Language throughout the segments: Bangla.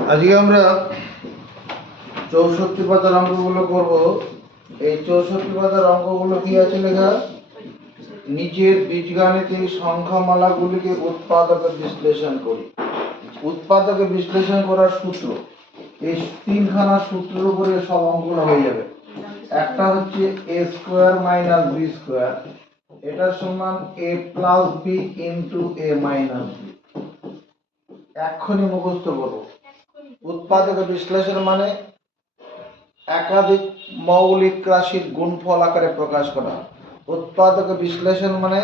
আজকে আমরা 64 পাতার অঙ্কগুলো করব। এই 64 পাতার অঙ্কগুলো কি আছে লেখা? নিচের বীজগাণিতিক সংখ্যামালাগুলিকে উৎপাদকে বিশ্লেষণ করি। উৎপাদকে বিশ্লেষণ করার সূত্র, এই তিনখানা সূত্রের উপরে সব অঙ্কগুলো হয়ে যাবে। একটা হচ্ছে a square minus b square, এটা সমান a plus b into a minus b। এক্ষুনি মুখস্থ করব। উৎপাদক বিশ্লেষণ মানে একাধিক মৌলিক রাশির গুণফল আকারে প্রকাশ করা। উৎপাদক বিশ্লেষণ মানে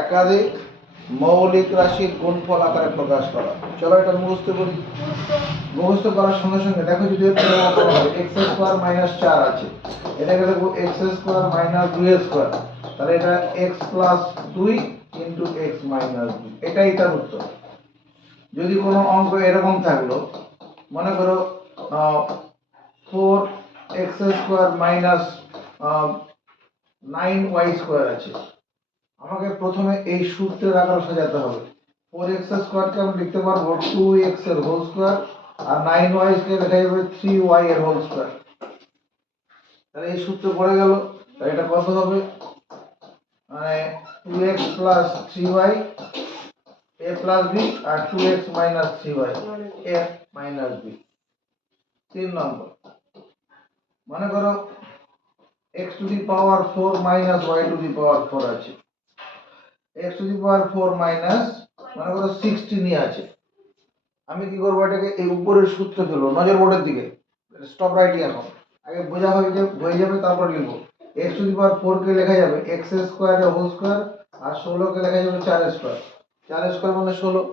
একাধিক মৌলিক রাশির গুণফল আকারে প্রকাশ করা। চলো এটা মুখস্থ করি। মুখস্থ করার সঙ্গে সঙ্গে দেখো, যদি এক্স স্কোয়ার মাইনাস 4 আছে, এটাকে দেখবো এক্স স্কোয়ার মাইনাস 2 স্কোয়ার, তাহলে এটা x plus 2 into x minus 2, এটাই তার উত্তর। যদি কোনো অঙ্ক এরকম থাকলো, মনে করো 4x square minus 9y square আছে, আমাকে প্রথমে এই সূত্রের আকারে সাজাতে হবে। 4x স্কয়ারকে আমরা লিখতে পারবো 2x এর হোল স্কয়ার, আর 9y কে লেখা যাবে 3y এর হোল স্কয়ার। তাহলে এই সূত্র পড়ে গেল। তাহলে এটা কত হবে? মানে 2x plus 3y a plus b আর 2x minus 3y a minus b। 3 number, মনে করো x to the power 4 minus y to the power 4 আছে। x to the power 4 minus মনে করো 16 আছে। আমি কি করব? এটাকে এই উপরের সূত্র ফেলবো, নজর বোর্ডের দিকে, স্টপ রাইটিং। এখন আগে বোঝা হয়ে যাবে, তারপর লিখবো। x টু দি পাওয়ার 4 কে লেখা যাবে x স্কয়ার এর হোল স্কয়ার, আর 16 কে লেখা যাবে 4 স্কয়ার। 4 স্কয়ার মানে 16,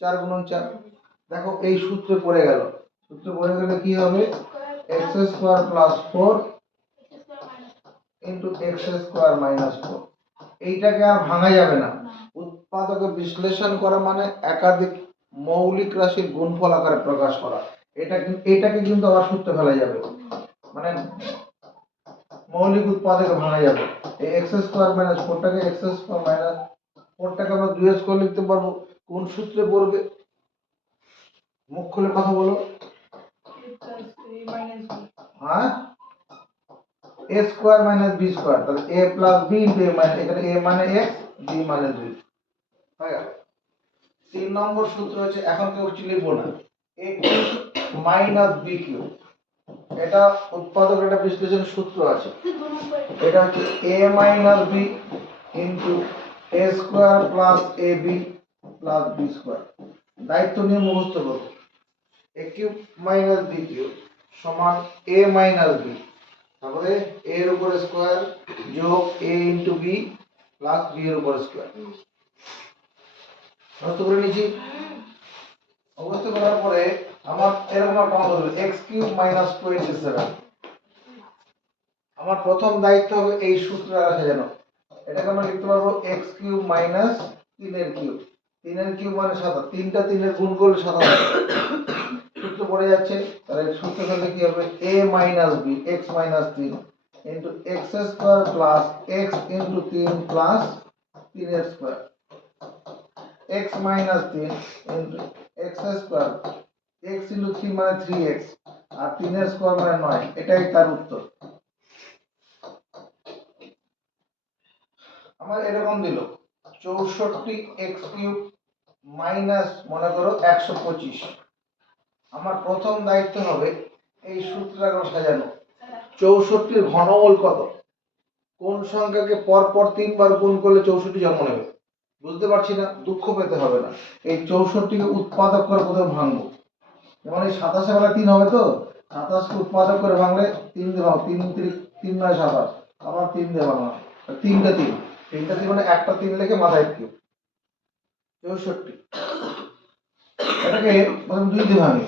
4 গুণন 4। দেখো এই সূত্রে পড়ে গেল। সূত্রে পড়ে গেলে কি হবে? x square plus 4 into x square minus 4। এইটাকে আর ভাঙা যাবে না। উৎপাদকে বিশ্লেষণ করা মানে একাধিক মৌলিক রাশির গুণফল আকারে প্রকাশ করা। এটাকে কিন্তু আবার সূত্রে ফেলা যাবে, মানে মৌলিক উৎপাদকে ভাঙা যাবে। এই এক্স স্কয়ার মাইনাস 4টাকে এক্স স্কয়ার মাইনাস 4টাকে আমরা 2 স্কয়ার লিখতে পারবো। কোন সূত্রে পড়বে? মুখ খুলে কথা বলো। হ্যাঁ, a square minus b square, তাহলে a plus b into a minus, এখানে a মানে x, b মানে 2 হয়ে গেল। 3 নম্বর সূত্র হচ্ছে, এখন কেউ কিছু লিখবো না, a cube minus b cube. এটা উৎপাদকের একটা বিশ্লেষণ সূত্র আছে। এটা হচ্ছে a minus b into a square plus ab plus b square. দায়িত্ব নিয়ে মুখস্থ করো। a cube minus b cube সমান a মাইনাস b, তারপরে a এর উপর স্কয়ার যোগ a into b plus b এর উপর স্কয়ার। মুখস্থ করে নিয়েছি। মুখস্থ করার পরে আমার এরকম একটা অঙ্ক হলো x কিউব মাইনাস 27। আমার প্রথম দায়িত্ব হবে এই সূত্রে সাজানো। এটাকে আমরা লিখতে পারবো x কিউব মাইনাস 3 এর কিউব। 3 এর কিউব মানে 7, তিনটা 3 এর গুণ করলে 7 হবে। সূত্র পড়ে যাচ্ছে, তাহলে সূত্র করলে কি হবে? a minus b x minus 3 into x square plus x into 3 plus 3 এর square, x minus 3 into x square, x into 3 মানে 3x, আর 3 এর স্কয়ার মানে 9। এটাই তার উত্তর। আমার এরকম দিল 64x কিউব মাইনাস মনে করো 125। আমার প্রথম দায়িত্ব হবে এই সূত্রটাকে সাজানো। 64 ঘনমূল কত? কোন সংখ্যাকে পর পর 3 বার গুণ করলে 64 জন্ম নেবে? বুঝতে পারছি না, দুঃখ পেতে হবে না। এই 64কে উৎপাদক করে প্রথমে ভাঙবো। যেমন এই 27 বেলা 3 হবে, তো 27কে উৎপাদক করে ভাঙলে 3 দিয়ে ভাঙো, 3 3 9 27, আবার 3 দিয়ে ভাঙো, 3টা 3 মানে একটা 3 লিখে মাথায় কিউব 64। এটাকে প্রথম 2 দিয়ে ভাঙি,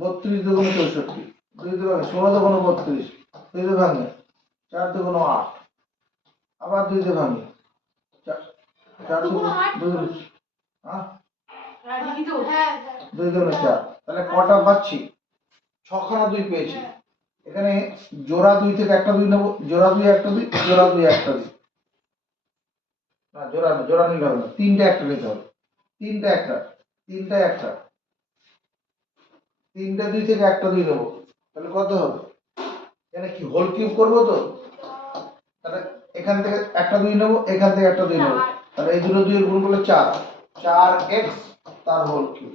32 দুগুণ 64, 2 দিয়ে ভাঙি 16 দুগুণ 32, 2 দিয়ে ভাঙি 4 দুগুণ 8, আবার 2 দিয়ে ভাঙি 4 দুগুণ 2, হ্যাঁ 2 দুগুণ 4। তাহলে কটা পাচ্ছি? 6খানা 2 পেয়েছি। এখানে জোড়া 2 থেকে একটা 2 নেব, জোড়া 2 একটা 2, জোড়া 2 একটা 2, না জোড়া নিলে হবে না, 3টা একটা নিতে হবে। 3টা একটা, 3টা একটা, তিনটা 2 থেকে একটা 2 নেব, তাহলে কত হবে? এখানে কি হোল কিউব করবো তো, তাহলে এখান থেকে একটা 2 নেব, এখান থেকে একটা 2 নেব, তাহলে এই দুটো 2 এর গুণ করলে 4, 4x তার হোল কিউব।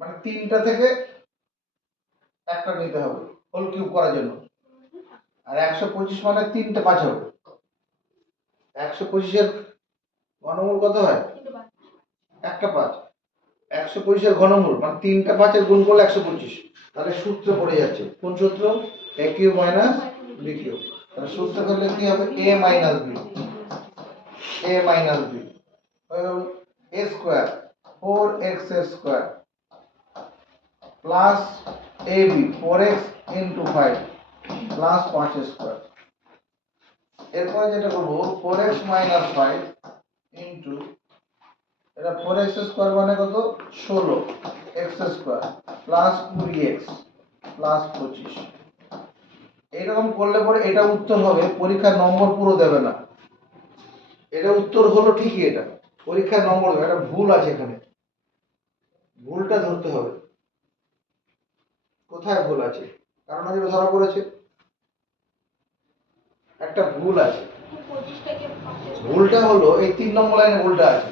মানে তিনটা থেকে একটা নিতে হবে হোল কিউব করার জন্য। আর 125 মানে তিনটে 5 হবে। 125 এর ঘনমূল কত হয়? একটা 5। 125 এর ঘনমূল মানে তিনটা 5 এর গুণ করলে 125। তাহলে সূত্র পড়ে যাচ্ছে, কোন সূত্র? a cube minus b cube. তাহলে সূত্র করলে কি হবে? a minus b, a minus b a square 4x square plus ab 4x into 5 plus 5 square. এরপর যেটা করব 4x মাইনাস 5 ইনটু এটা 4x স্কয়ার মানে কত? 16 x square plus 20x plus 25। এরকম করলে পরে এটা উত্তর হবে, পরীক্ষার নম্বর পুরো দেবে না। এটা উত্তর হলো ঠিকই, এটা পরীক্ষার নম্বর দেবে, এটা ভুল আছে এখানে, ভুলটা ধরতে হবে কোথায় ভুল আছে, কারণ এটা ধরা পড়েছে একটা ভুল আছে। ভুলটা হলো এই 3 নম্বর লাইনে ভুলটা আছে,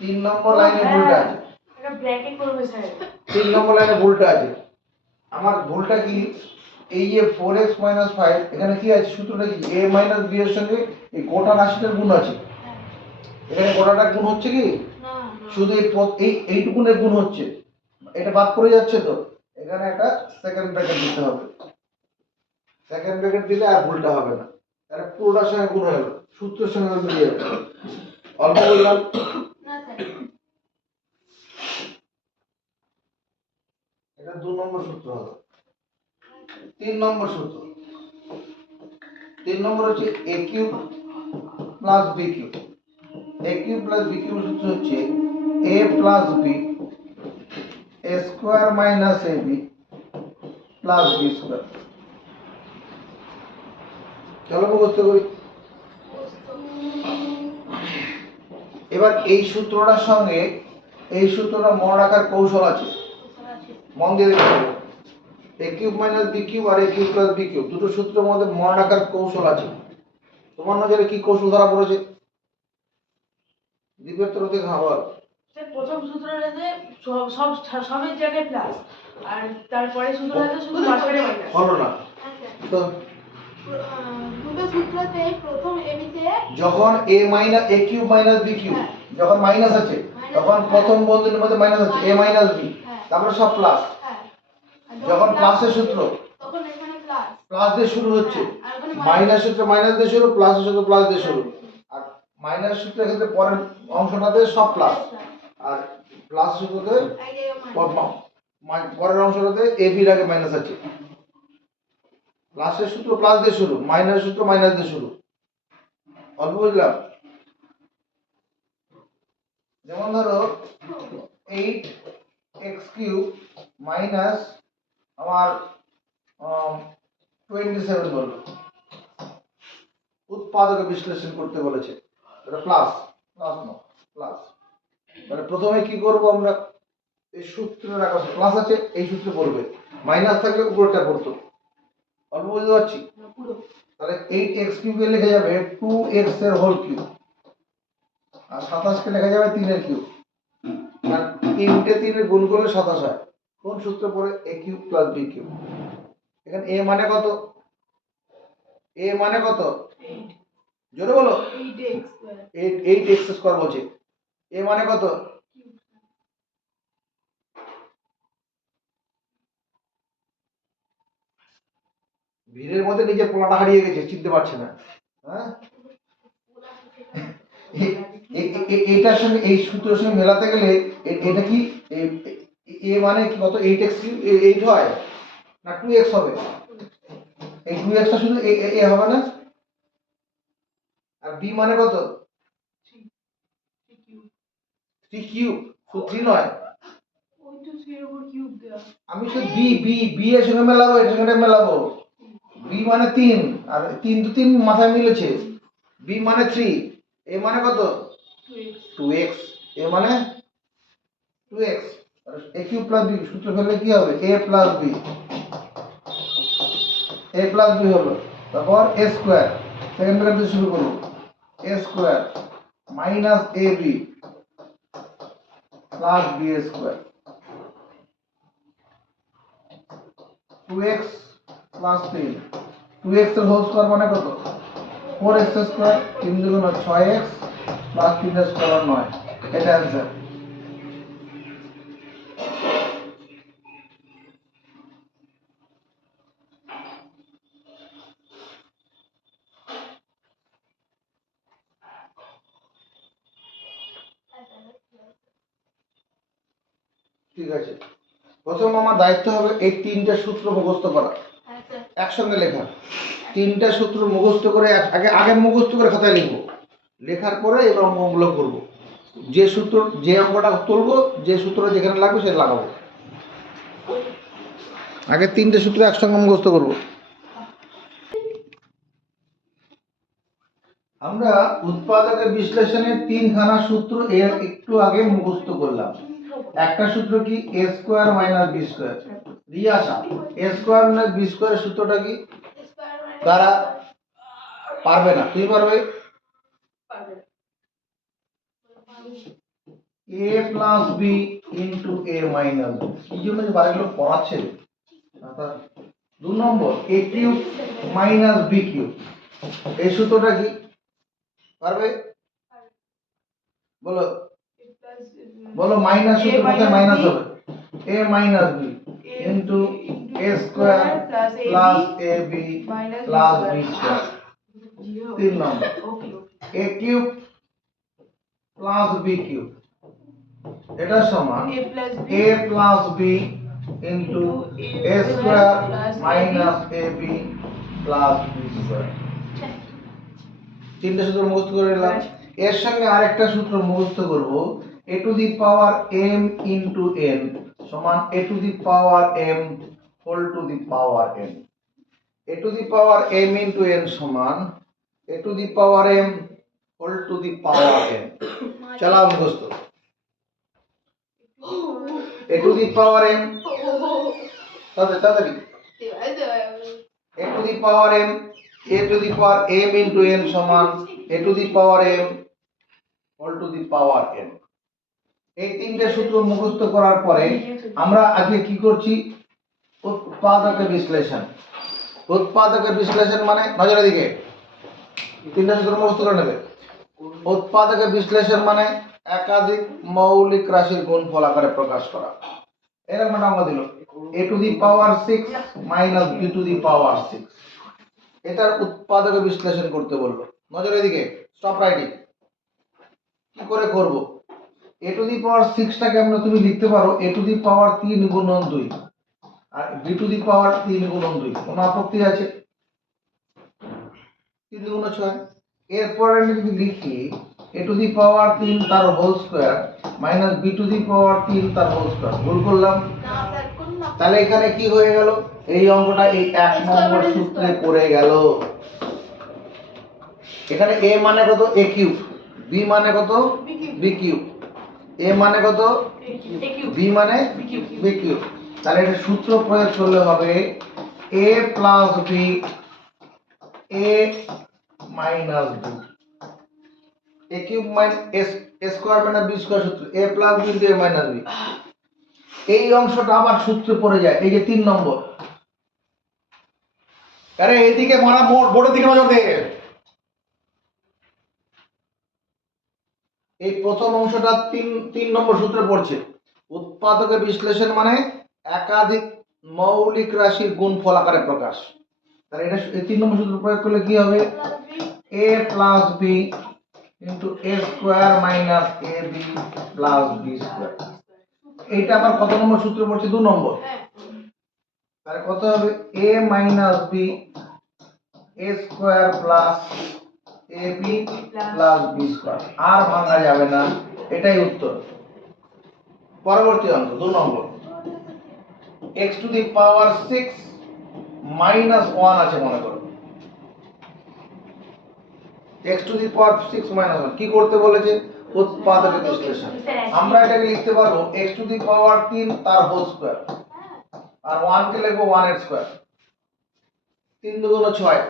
3 নম্বর লাইনে ভুলটা আছে, এটা ব্র্যাকেট করবে স্যার। 3 নম্বর লাইনে ভুলটা আছে। আমার ভুলটা কি? এই যে 4x মাইনাস 5 এখানে কি আছে? সূত্রটা কি? a মাইনাস b এর সঙ্গে এই গোটা রাশিটার গুণ আছে। এখানে গোটাটা গুণ হচ্ছে কি? শুধু এইটুকুনের গুণ হচ্ছে, এটা বাদ পড়ে যাচ্ছে তো, এখানে একটা সেকেন্ড ব্র্যাকেট দিতে হবে। সেকেন্ড ব্র্যাকেট দিলে আর ভুলটা হবে না, তাহলে পুরোটার সঙ্গে গুণ হয়ে গেল, সূত্রের সঙ্গে মিলিয়ে যাবে। অল্প বললাম না স্যার, এটা 2 নম্বর সূত্র হবে। 3 নম্বর সূত্র, 3 নম্বর হচ্ছে a cube plus b cube. a cube plus b cube সূত্র হচ্ছে a plus b a square minus ab plus b square. চলো মুখস্থ করি। এবার এই সূত্রটার সঙ্গে এই সূত্রটা মনে রাখার কৌশল আছে, মন দিয়ে দেখতে হবে। a cube minus b cube আর a cube plus b cube দুটো সূত্রের মধ্যে মনে রাখার কৌশল আছে। তোমার নজরে কি কৌশল ধরা পড়েছে? দ্বিতীয় তরফ থেকে খাবার স্যার প্রথম সূত্রটাতে সব সবের জায়গায় প্লাস, আর তারপরে সূত্রটাতে শুধু মাঝখানে মাইনাস। হলো না তো, দুটো সূত্রতে প্রথম এবিতে যখন a minus a cube minus b cube যখন মাইনাস আছে তখন প্রথম বন্ধনীর মধ্যে মাইনাস আছে a মাইনাস b, তারপরে সব প্লাস। যখন প্লাসের সূত্র তখন এখানে প্লাস প্লাস দিয়ে শুরু হচ্ছে, আর ওখানে মাইনাস সূত্র মাইনাস দিয়ে শুরু, প্লাসের সূত্র প্লাস দিয়ে শুরু। আর মাইনাস সূত্রের ক্ষেত্রে পরের অংশটাতে সব প্লাস, আর প্লাস সূত্রতে পরের অংশটাতে a b এর আগে মাইনাস আছে। প্লাসের সূত্র প্লাস দিয়ে শুরু, মাইনাস সূত্র মাইনাস দিয়ে শুরু। অল্প বুঝলাম? যেমন ধরো 8x কিউব মাইনাস আমার 27 বললো, উৎপাদকে বিশ্লেষণ করতে বলেছে, এটা প্লাস প্লাস না প্লাস। তাহলে প্রথমে কি করব আমরা? এই সূত্রের আগে প্লাস আছে, এই সূত্রে পড়বে, মাইনাস থাকলে উপরটা পড়তো। অল্প বুঝতে পারছি? তাহলে 8x কিউব কে লেখা যাবে 2x এর হোল কিউব, আর 27 কে লেখা যাবে 3 এর কিউব। আর 3 কে 3 এর গুণ করলে 27 হয়। কোন সূত্রে পড়ে? a cube plus b cube. এখানে a মানে কত? a মানে কত? জোরে বলো। 8x স্কয়ার বলছে। a মানে কত? ভিড়ের মধ্যে নিজের পোলাটা হারিয়ে গেছে, চিনতে পারছে না। হ্যাঁ, এটার সঙ্গে এই সূত্রের সঙ্গে মেলাতে গেলে এটা কি a মানে কি কত? 8x কিউব 8 হয় না 2x হবে? এই 2x টা শুধু a হবে না? আর b মানে কত? 3 কিউব, শুধু 3 নয়। ওই তো 3 এর উপর কিউব দেয়া। আমি শুধু b এর সঙ্গে মেলাবো, এর সঙ্গে মেলাবো। b মানে 3, আর 3 তো 3 মাথায় মিলেছে। b মানে 3, a মানে কত? 2x 2x, a মানে 2x। এ কিউব প্লাস বি সূত্র ফেললে কি হবে a plus b, a plus b হলো, তারপর এ স্কোয়ার, সেকেন্ড ব্র্যাকেট দিয়ে শুরু করবো, a square minus A B plus B square, 2x plus 3, 2x এর হোল স্কোয়ার মানে কত 4x স্কোয়ার, 3 দুগুণ 6x প্লাস 3 এর স্কোয়ার 9, এটা অ্যান্সার। ঠিক আছে, প্রথম আমার দায়িত্ব হবে এই তিনটা সূত্র মুখস্থ করা, হ্যাঁ স্যার। একসঙ্গে লেখা। তিনটা সূত্র মুখস্থ করে আগে আগে মুখস্থ করে খাতায় লিখবো, লেখার পরে এই অঙ্কগুলো করবো। যে সূত্র যে অঙ্কটা তুলবো, যে সূত্র যেখানে লাগবে সেটা লাগাবো। আগে তিনটে সূত্র একসঙ্গে মুখস্থ করবো। আমরা উৎপাদকের বিশ্লেষণের তিনখানা সূত্র এর একটু আগে মুখস্থ করলাম। একটা সূত্র কি এ স্কোয়ার মাইনাস বি স্কোয়ার, রিয়াসা এ স্কোয়ার মাইনাস বি স্কোয়ারের সূত্রটা কি স্কয়ার মানে তারা পারবে না, তুমি পারবে পারবে। a plus B into A minus B, এই জন্য যে বারেগুলো পড়াচ্ছে। 2 নম্বর A cube minus B cube, এই সূত্রটা কি পারবে বলো বলো, মাইনাস সূত্র কোথায় মাইনাস হবে a minus B into A square plus A B plus B square. 3 নম্বর A cube plus B cube, এটা সমান a plus B into A square minus A B plus B square. তিনটা সূত্র মুখস্থ করে নিলাম। এর সঙ্গে আরেকটা সূত্র মুখস্থ করব, a to the power m into n সমান a to the power m whole to the power n। a to the power m into n সমান a to the power m whole to the power n। চালাও মুখস্থ, a to the power m তাড়াতাড়ি a to the power m, a to the power m into n সমান a to the power m whole to the power n। এই তিনটে সূত্র মুখস্থ করার পরে আমরা আজকে কি করছি উৎপাদকের বিশ্লেষণ। উৎপাদকের বিশ্লেষণ মানে নজরের দিকে তিনটা সূত্র মুখস্থ করে নেবে। উৎপাদকের বিশ্লেষণ মানে একাধিক মৌলিক রাশির গুণফল আকারে প্রকাশ করা। এরকম একটা অঙ্ক দিল a to the power 6 minus b to the power 6, এটার উৎপাদকের বিশ্লেষণ করতে বললো। নজরের দিকে স্টপ রাইটিং। কি করে করব, a টু দি পাওয়ার 6টাকে আমরা তুমি লিখতে পারো a টু দি পাওয়ার 3 গুণন 2 আর b টু দি পাওয়ার 3 গুণন 2, কোনো আপত্তি আছে? 3 গুণ 6। এরপরে যদি লিখি a টু দি পাওয়ার 3 তার whole square minus b to the power 3 তার হোল স্কয়ার, ভুল করলাম। না স্যার কোন না তাহলে এখানে কি হয়ে গেল, এই অঙ্কটা এই 1 নম্বর সূত্রে পড়ে গেল। এখানে a মানে কত a কিউব, b মানে কত b কিউব, a মানে কত b মানে b কিউব। তাহলে এটা সূত্র প্রয়োগ করলে হবে a plus b a minus b, a cube minus a square minus b square সূত্র a plus b into a minus b। এই অংশটা আবার সূত্রে পড়ে যায়, এই যে 3 নম্বর। আরে এইদিকে মারা বোর্ডের দিকে নজর দে। এই প্রথম অংশটা 3 নম্বর সূত্রে পড়ছে। উৎপাদকের বিশ্লেষণ মানে একাধিক মৌলিক রাশির গুণফল আকারে প্রকাশ। তাহলে এটা এই 3 নম্বর সূত্র প্রয়োগ করলে কি হবে a plus b into a square minus ab plus b square. এইটা আবার কত নম্বর সূত্রে পড়ছে 2 নম্বর। তাহলে কত হবে a minus b a square plus ab plus b square. আর ভাঙা যাবে না, এটাই উত্তর। পরবর্তী অঙ্ক 2 number x to the power 6 minus 1 আছে মনে করো, x to the power 6 minus 1 কি করতে বলেছে উৎপাদকের বিশ্লেষণ। আমরা এটাকে লিখতে পারবো x টু দি পাওয়ার 3 তার হোল স্কয়ার, আর 1 কে লিখবো 1 এর স্কয়ার। 3 দুগুণ 6।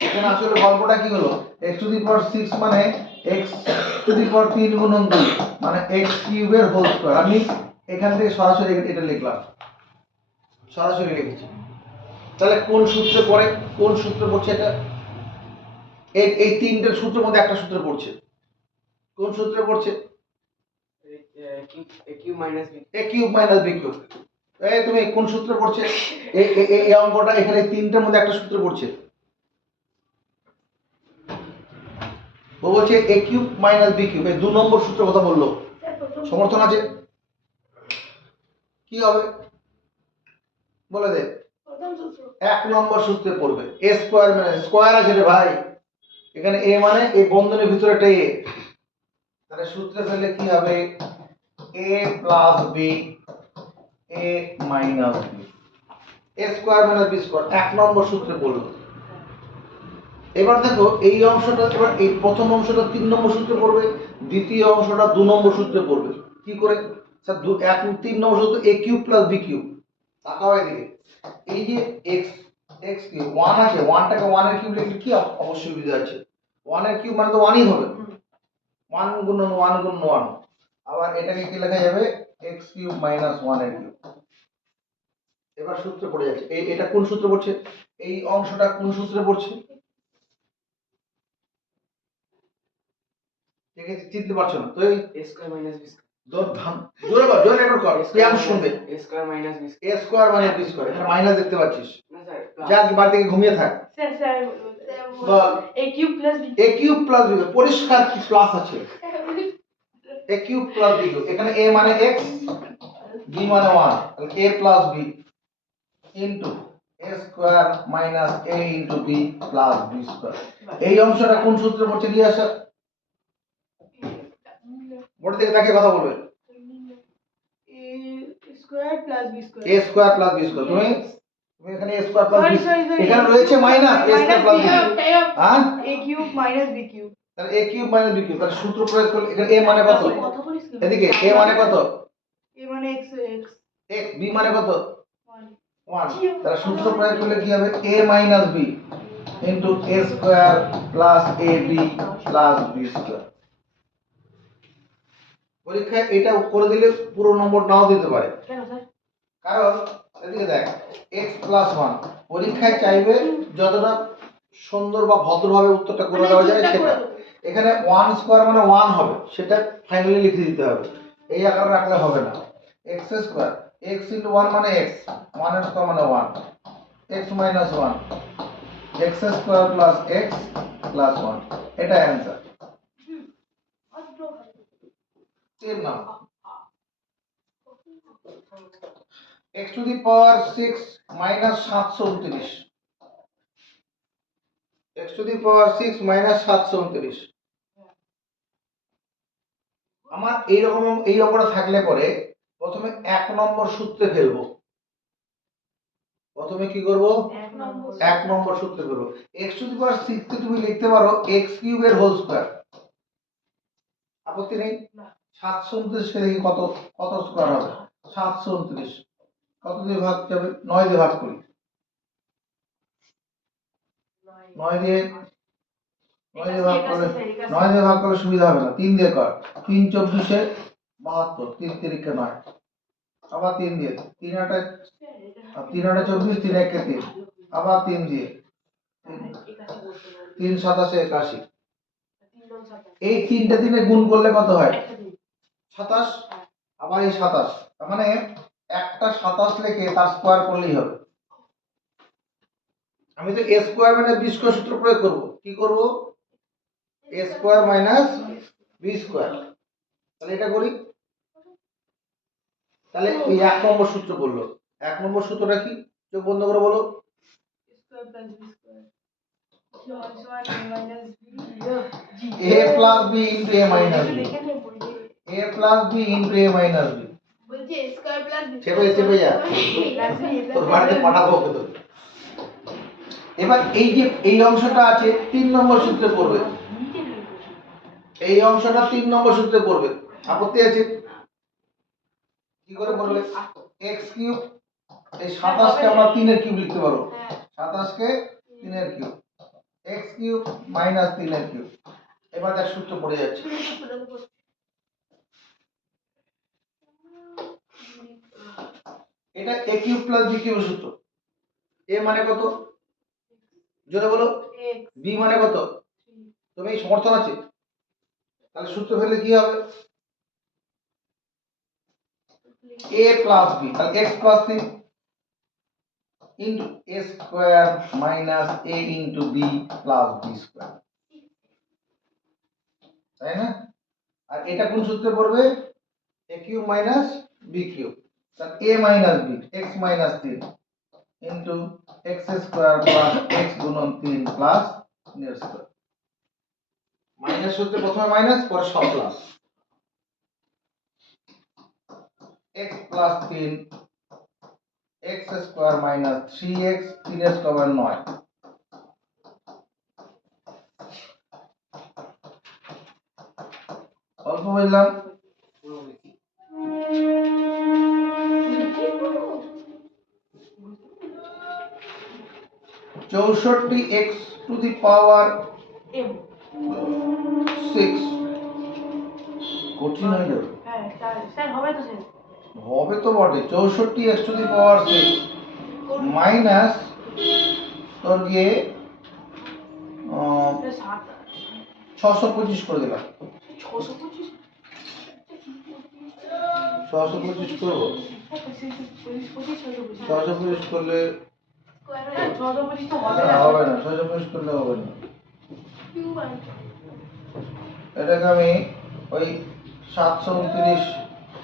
এখানে আসলে গল্পটা কি হলো, x টু দি পাওয়ার 6 মানে x টু দি পাওয়ার 3 গুণন 2 মানে x কিউবের হোল স্কয়ার। আমি এখান থেকে সরাসরি এটা লিখলাম, সরাসরি লিখেছি। তাহলে কোন সূত্রে পড়ে, কোন সূত্রে পড়ছে এটা? এই তিনটের সূত্রের মধ্যে একটা সূত্রে পড়ছে। কোন সূত্রে পড়ছে? a cube minus b cube. এই তুমি কোন সূত্রে পড়ছে? এই অঙ্কটা এখানে তিনটের মধ্যে একটা সূত্রে পড়ছে। ও বলছে a cube minus b cube, এই 2 নম্বর সূত্রের কথা বললো। সমর্থন আছে? কি হবে বলে দে। প্রথম সূত্র 1 নম্বর সূত্রে পড়বে a স্কয়ার মানে স্কয়ার আছে রে ভাই, এখানে a মানে এই বন্ধনীর ভিতরে একটা a। তাহলে সূত্রে ফেললে কি হবে? a plus b a minus b, a square minus b square 1 নম্বর সূত্রে পড়লো। এবার দেখো এই অংশটা, এবার এই প্রথম অংশটা 3 নম্বর সূত্রে পড়বে, দ্বিতীয় অংশটা 2 নম্বর সূত্রে পড়বে। কি করে স্যার? 3 নম্বর সূত্র a cube plus b cube. তাকাও এদিকে, এই যে x কিউব 1 আছে, 1টাকে 1 এর কিউব লিখলে কি অবশ্যই সুবিধা আছে? 1 এর কিউব মানে তো 1ই হবে, 1 গুণন 1 গুণন 1। আবার এটাকে কি লেখা যাবে? x কিউব মাইনাস 1 এর কিউব। এবার সূত্রে পড়ে যাচ্ছে, এটা কোন সূত্রে পড়ছে? এই অংশটা কোন সূত্রে পড়ছে? ঠিক আছে, চিনতে পারছো না তো? এই a স্কয়ার মাইনাস b জোরে বল, জোরে রেকর্ড কর, প্রিয়াম শুনবে। a square minus b a square মানে b স্কয়ার, এখানে মাইনাস দেখতে পাচ্ছিস? না স্যার যা বাড়ি থেকে ঘুমিয়ে থাক। Sir ball a cube plus b a cube plus b, পরিষ্কার কি প্লাস আছে? a cube plus b cube, এখানে a মানে x, b মানে 1, তাহলে a plus b into a square minus a into b plus b square. এই অংশটা কোন সূত্রে পড়ছে দিয়ে আসা? বোর্ড থেকে তাকিয়ে কথা বলবে। a square plus b square a square plus b square, তুমি এখানে a square plus b, Sorry, এখানে রয়েছে minus a square plus b। হ্যাঁ, a cube minus b cube. তাহলে a cube minus b cube, তাহলে সূত্র প্রয়োগ করলে এখানে a মানে কত? কথা বলিস না। এদিকে a মানে কত? a মানে x x, b মানে কত? 1 1। তাহলে সূত্র প্রয়োগ করলে কি হবে? a minus b into a square plus ab plus b square. পরীক্ষায় এটা করে দিলে পুরো নম্বর নাও দিতে পারে, কেন স্যার? কারণ এদিকে দেখ x প্লাস 1, পরীক্ষায় চাইবে যতটা সুন্দর বা ভদ্রভাবে উত্তরটা করে দেওয়া যায় সেটা। এখানে 1 স্কয়ার মানে 1 হবে, সেটা ফাইনালি লিখে দিতে হবে, এই আকারে রাখলে হবে না। x স্কয়ার, x ইনটু 1 মানে x, 1 এর স্কয়ার মানে 1, x minus 1, x square plus x plus 1, এটা answer. 3 number x to the power 6 minus 729, x to the power 6 minus 729। আমার এইরকম এই অঙ্কটা থাকলে পরে প্রথমে 1 নম্বর সূত্রে ফেলবো। প্রথমে কি করব? 1 নম্বর সূত্রে ফেলবো। x টু দি পাওয়ার 6 কে তুমি লিখতে পারো x কিউবের হোল স্কয়ার, আপত্তি নেই? 729 কে দেখি কত কত স্কয়ার হবে? 729 কত দিয়ে ভাগ যাবে? 9 দিয়ে ভাগ করি, 9 দিয়ে 9 দিয়ে ভাগ করলে 9 দিয়ে ভাগ করলে সুবিধা হবে না, 3 দিয়ে কর। 3 24 এ 72, 3 3 9, আবার 3 দিয়ে, 3 8 3 8 24, 3 1 3, আবার 3 দিয়ে, 3 27 81। এই তিনটা দিনে গুণ করলে কত হয়? 27। আবার এই 27, তার মানে একটা 27 লিখে তার স্কয়ার করলেই হবে। আমি তো a square minus b square সূত্র প্রয়োগ করব। কি করব? a square minus b square. তাহলে এটা করি, তাহলে এই 1 নম্বর সূত্র বললো। 1 নম্বর সূত্রটা কি? চোখ বন্ধ করে বলো। Square plus b square a plus b into a minus b, a plus b into a minus b। বলছি স্কয়ার প্লাস চেপে যা, তোর বাড়িতে পাঠাবো ওকে তো। এবার এই যে এই অংশটা আছে 3 নম্বর সূত্রে পড়বে, এই অংশটা 3 নম্বর সূত্রে পড়বে। আপত্তি আছে? কি করে পড়বে? x কিউব, এই 27 কে আমরা 3 এর কিউব লিখতে পারবো। হ্যাঁ 27 কে 3 এর কিউব, x কিউব মাইনাস 3 এর কিউব। এবার দেখ সূত্র পড়ে যাচ্ছে। এটা a কিউব প্লাস b কিউবের সূত্র। a মানে কত? জোরে বলো। x b মানে কত? তুমি এই সমর্থন আছে? তাহলে সূত্র ফেললে কি হবে? a প্লাস b, তাহলে x plus 3 into a square minus a into b plus b square, তাই না? আর এটা কোন সূত্রে পড়বে? a cube minus b cube, তাহলে a minus b, x minus 3 into x square plus x গুণন 3 প্লাস এর স্কয়ার। মাইনাস সূত্রে প্রথমে মাইনাস, পরে সব plus. x plus 3 x square minus 3x, 3 এর স্কয়ার 9। অল্প বললাম। চৌষট্টি x two the power M 6 কঠিন হয়ে যাবে। হ্যাঁ স্যার হবে তো স্যার হবে তো বটে। 64 x two the power 6 minus তোর গিয়ে 625 করে দিলাম। 625 625 করবো। 625 করলে স্কয়ার হ্যাঁ, 625 তো হবে না, না হবে না। 625 করলে হবে না। কিউব আর এটাকে আমি ওই 729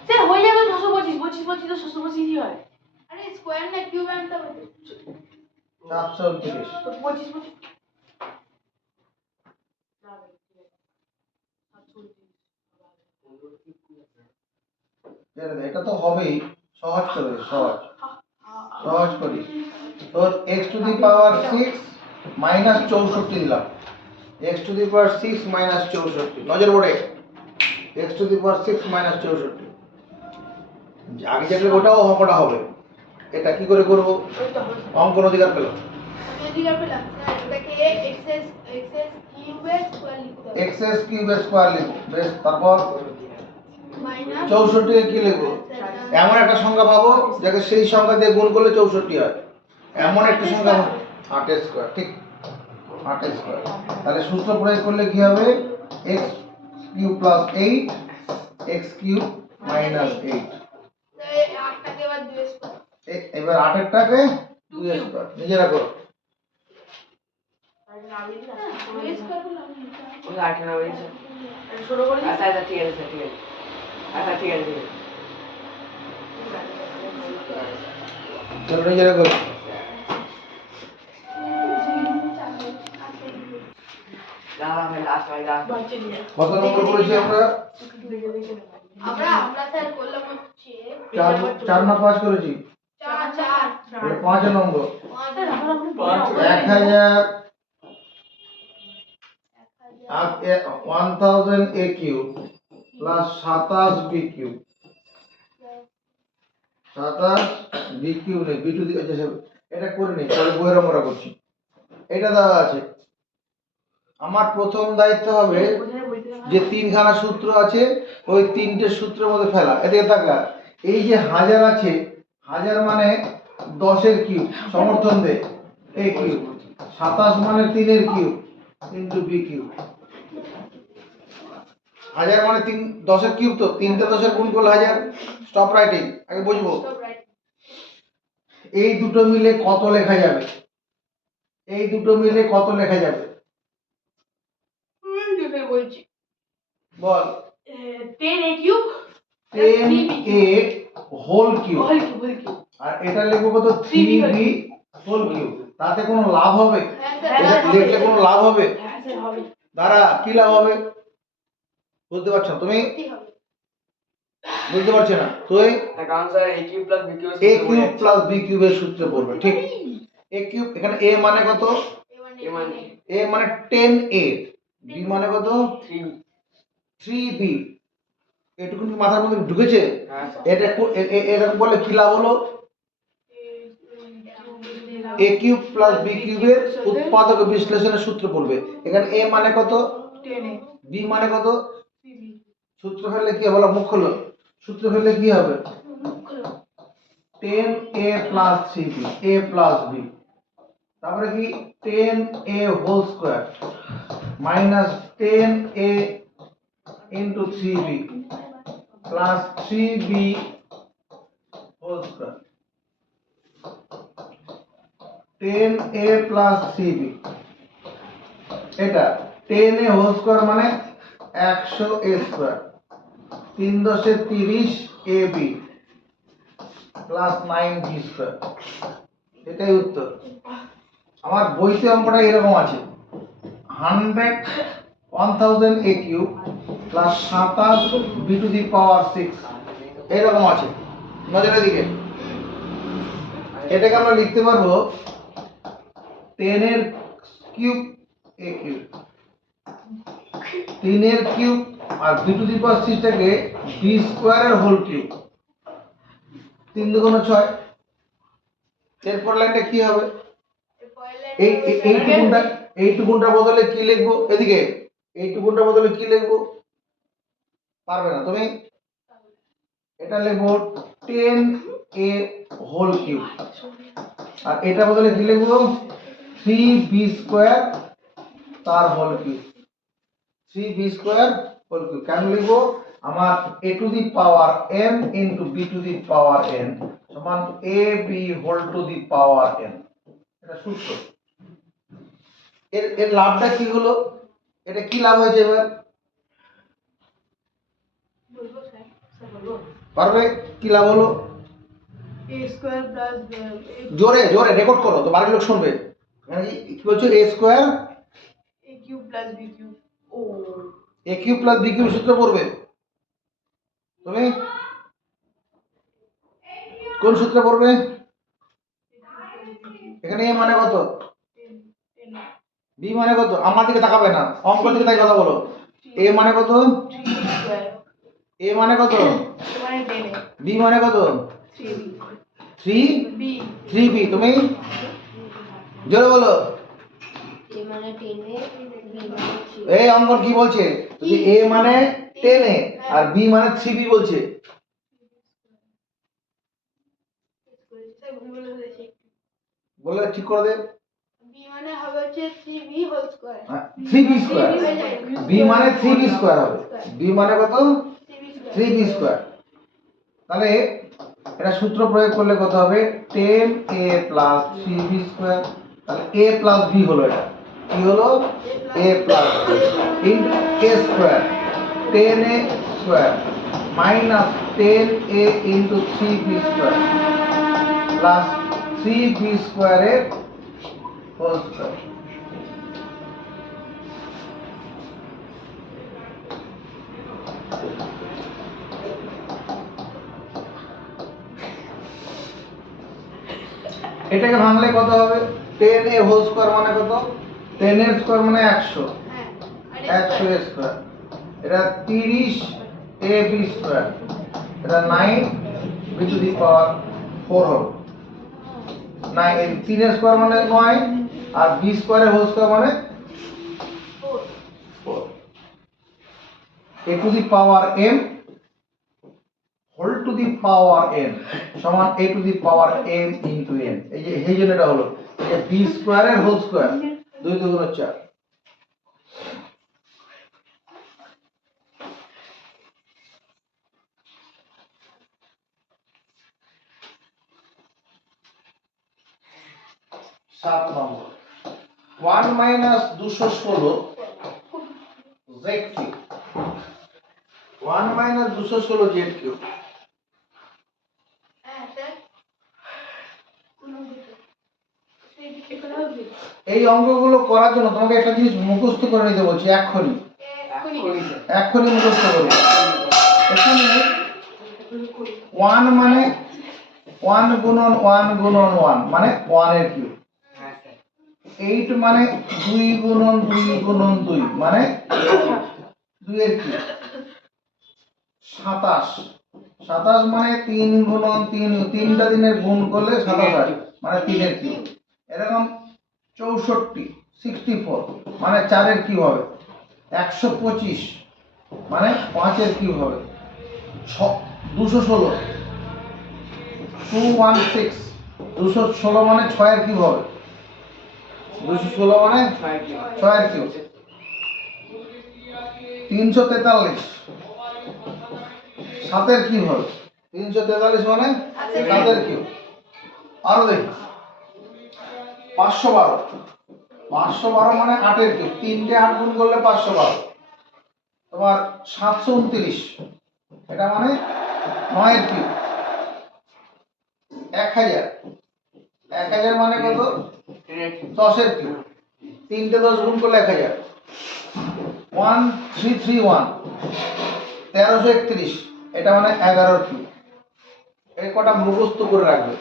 স্যার হয়ে যাবে 625 তো 625 হয় আরে স্কয়ার না কিউব আনতে হবে 729 তো 25 এটা তো হবেই। সহজ করে সহজ সহজ করি। তোর x to the power 6 minus 64 দিলাম। x to the power 6 minus 64, নজর বোর্ডে। x to the power 6 minus 64, আগে যেগুলো ওটাও অঙ্কটা হবে। এটা কি করে করব? অঙ্কন অধিকার পেলাম। আমি অধিকার পেলাম স্যার এটাকে এক্সএস কিউবের স্কয়ার লিখতে হবে x s কিউবের স্কয়ার লিখব। বেশ, তারপর মাইনাস 64 কে কি লিখব? এমন একটা সংখ্যা পাবো যাকে সেই সংখ্যা দিয়ে গুণ করলে 64 হয়। এমন একটা সংখ্যা 8 স্কয়ার, ঠিক 8 স্কয়ার। তাহলে সূত্র প্রয়োগ করলে কি হবে? x cube plus 8 x cube minus 8। এই 8টাকে এবার 2 স্কয়ার এবার 8 এরটাকে 2 স্কয়ার নিজেরা করো। 2 স্কয়ার বললাম ওই 18 হয়েছে। ছোট করে আচ্ছা আচ্ছা ঠিক আছে ঠিক আছে। আচ্ছা ঠিক আছে ঠিক আছে। চলো নিজেরা করো। দাঁড়া ভাই লাস্ট ভাই লাস্ট। বাচ্চা নিয়ে কত নম্বর করেছি আমরা? আমরা স্যার করলাম হচ্ছে 4 না 5 করেছি? 4 তাহলে 5 নম্বর। স্যার আমরা 1000 a cube plus 27 b cube, 27 b cube নেই, b টু দি এটা করে নেই, পরে বইয়ের আমরা করছি। এটা দেওয়া আছে। আমার প্রথম দায়িত্ব হবে যে তিনখানা সূত্র আছে ওই তিনটে সূত্রের মধ্যে ফেলা। এদিকে তাকা, এই যে হাজার আছে, হাজার মানে 10 এর কিউব, সমর্থন দে a কিউব, 27 মানে 3 এর কিউব ইনটু b কিউব। হাজার মানে 10 এর কিউব, তো তিনটে 10 এর গুণ করলে হাজার। স্টপ রাইটিং, আগে বুঝবো এই দুটো মিলে কত লেখা যাবে। এই দুটো মিলে কত লেখা যাবে বলছি বল। 10a cube 10a whole cube, whole cube আর এটা লিখবো কত? 3b whole cube. তাতে কোনো লাভ হবে? হ্যাঁ এটা স্যার লিখলে কোনো লাভ হবে? হ্যাঁ স্যার হবে দাঁড়া, কি লাভ হবে বুঝতে পারছো না তুমি? ঠিক হবে বুঝতে পারছো না তুই? না কারণ sir a cube plus b cube a cube plus b কিউবের সূত্রে পড়বে, ঠিক? a কিউব, এখানে a মানে কত? এবার a মানে a মানে 10a, b মানে কত? 3b 3b। এটুকু কি মাথার মধ্যে ঢুকেছে? হ্যাঁ স্যার। এটা এরকম বলে কি লাভ হলো? a কিউব প্লাস b কিউবের উৎপাদক বিশ্লেষণের সূত্র পড়বে। এখানে a মানে কত, 10a b মানে কত? cb সূত্র ফেললে কি হবে? মুখ খোলো। সূত্র ফেললে কি হবে? 10a plus 3b, a plus b, তারপরে কি 10a whole square minus 10a into 3b plus 3b whole square, 10a plus 3b। এটা 10a হোল স্কয়ার মানে 100a square, 3 10 30 ab plus 9b square. এটাই উত্তর। আমার বইতে অঙ্কটা এরকম আছে, 1000 a cube plus 27 b to the power 6, এরকম আছে নজরের দিকে। এটাকে আমরা লিখতে পারবো 10 এর কিউব a কিউব, 3 এর কিউব আর b টু দি পাওয়ার 6 টাকে b স্কয়ারের হোল কিউব, 3 দুগুণ 6। এরপর লাইনটা কি হবে? এইটুকুনটার বদলে কি লিখবো? এদিকে এইটুকুনটার বদলে কি লিখবো? পারবে না তুমি। এটা লিখবো 10a হোল কিউব, আর এটা বদলে কি লিখবো? 3b স্কয়ার তার whole cube, 3b square whole cube. কেন লিখবো? আমার a to the power m into b to the power n সমান ab whole to the power n। এটা সূত্র। এর লাভটা কি হলো? এটা কি লাভ হয়েছে এবার? বলবো স্যার বলবো পারবে? কি লাভ হলো? a স্কয়ার প্লাস জোরে জোরে রেকর্ড করো তো বাড়ির লোক শুনবে। মানে কি বলছো? a square a cube plus b cube. ও a cube plus b cube সূত্র পড়বে তুমি? কোন সূত্র পড়বে? এখানে a মানে কত, 10 b মানে কত? আমার দিকে তাকাবে না, অঙ্ক দিকে তাই কথা বলো। a মানে কত? 3b স্কয়ার a মানে কত? মানে 10a b মানে কত? 3b 3 b 3b। তুমি জোরে বলো। এ মানে 10 এ বি মানে 3 এই অঙ্কন কি বলছে? যে a মানে 10a আর b মানে 3b বলছে। বলে ঠিক করে দে। b মানে হবে হচ্ছে 3b whole square, 3b square, b মানে 3b স্কয়ার হবে, b মানে কত? 3b square. তাহলে এটা সূত্র প্রয়োগ করলে কত হবে? 10a plus 3b square. তাহলে a প্লাস b হলো, এটা কি হলো? a plus b into a square 10a square minus 10a into 3b square plus 3b স্কয়ারের হোল স্কয়ার। এটাকে ভাঙলে কত হবে? 10a হোল স্কয়ার মানে কত? 10 এর স্কয়ার মানে 100, হ্যাঁ 100 এর স্কয়ার। এটা 30ab স্কয়ার, এটা 9b টু দি পাওয়ার 4 হবে। 9 এর 3 এর স্কয়ার মানে 9 আর b স্কয়ারের হোল স্কয়ার মানে 4। a to the power m whole to the power n সমান a to the power m into n। এই জন্য এটা হলো যে b স্কয়ারের হোল স্কয়ার 2 2 4। সাত নম্বর 1 minus 216 z cube, 1 minus 216 z cube. হ্যাঁ স্যার এখানে হবে এই অঙ্কগুলো করার জন্য তোমাকে একটা জিনিস মুখস্থ করে নিতে বলছি এক্ষুনি, এক্ষুনি মুখস্থ করবে। এখানে 1 মানে 1 গুণন 1 গুণন 1 মানে 1 এর কিউব, হ্যাঁ স্যার। 8 মানে 2 গুণন 2 গুণন 2 মানে 2 এর কিউব, 27 মানে 3 গুণন 3, তিনটা দিনের গুণ করলে 27 হয়, মানে 3 এর কিউব। এরকম 64 64 মানে 4 এর কিউব হবে। 125 মানে 5 এর কিউব হবে। 216 216 216 মানে 6 এর কিউব হবে। 216 মানে 6 এর কিউব। 343 7 এর কিউব হবে। 343 মানে 7 এর কিউব। আরো দেখি 512 512 মানে 8 এর কিউব। 3টে 8 গুণ করলে 512। তোমার 729 এটা মানে 9 এর কিউব। 1000 1000 মানে কত? 10 এর কিউব। 3টে 10 গুণ করলে 1000। 1331 1331 এটা মানে 11 এর কিউব। এই কটা মুখস্থ করে রাখবে।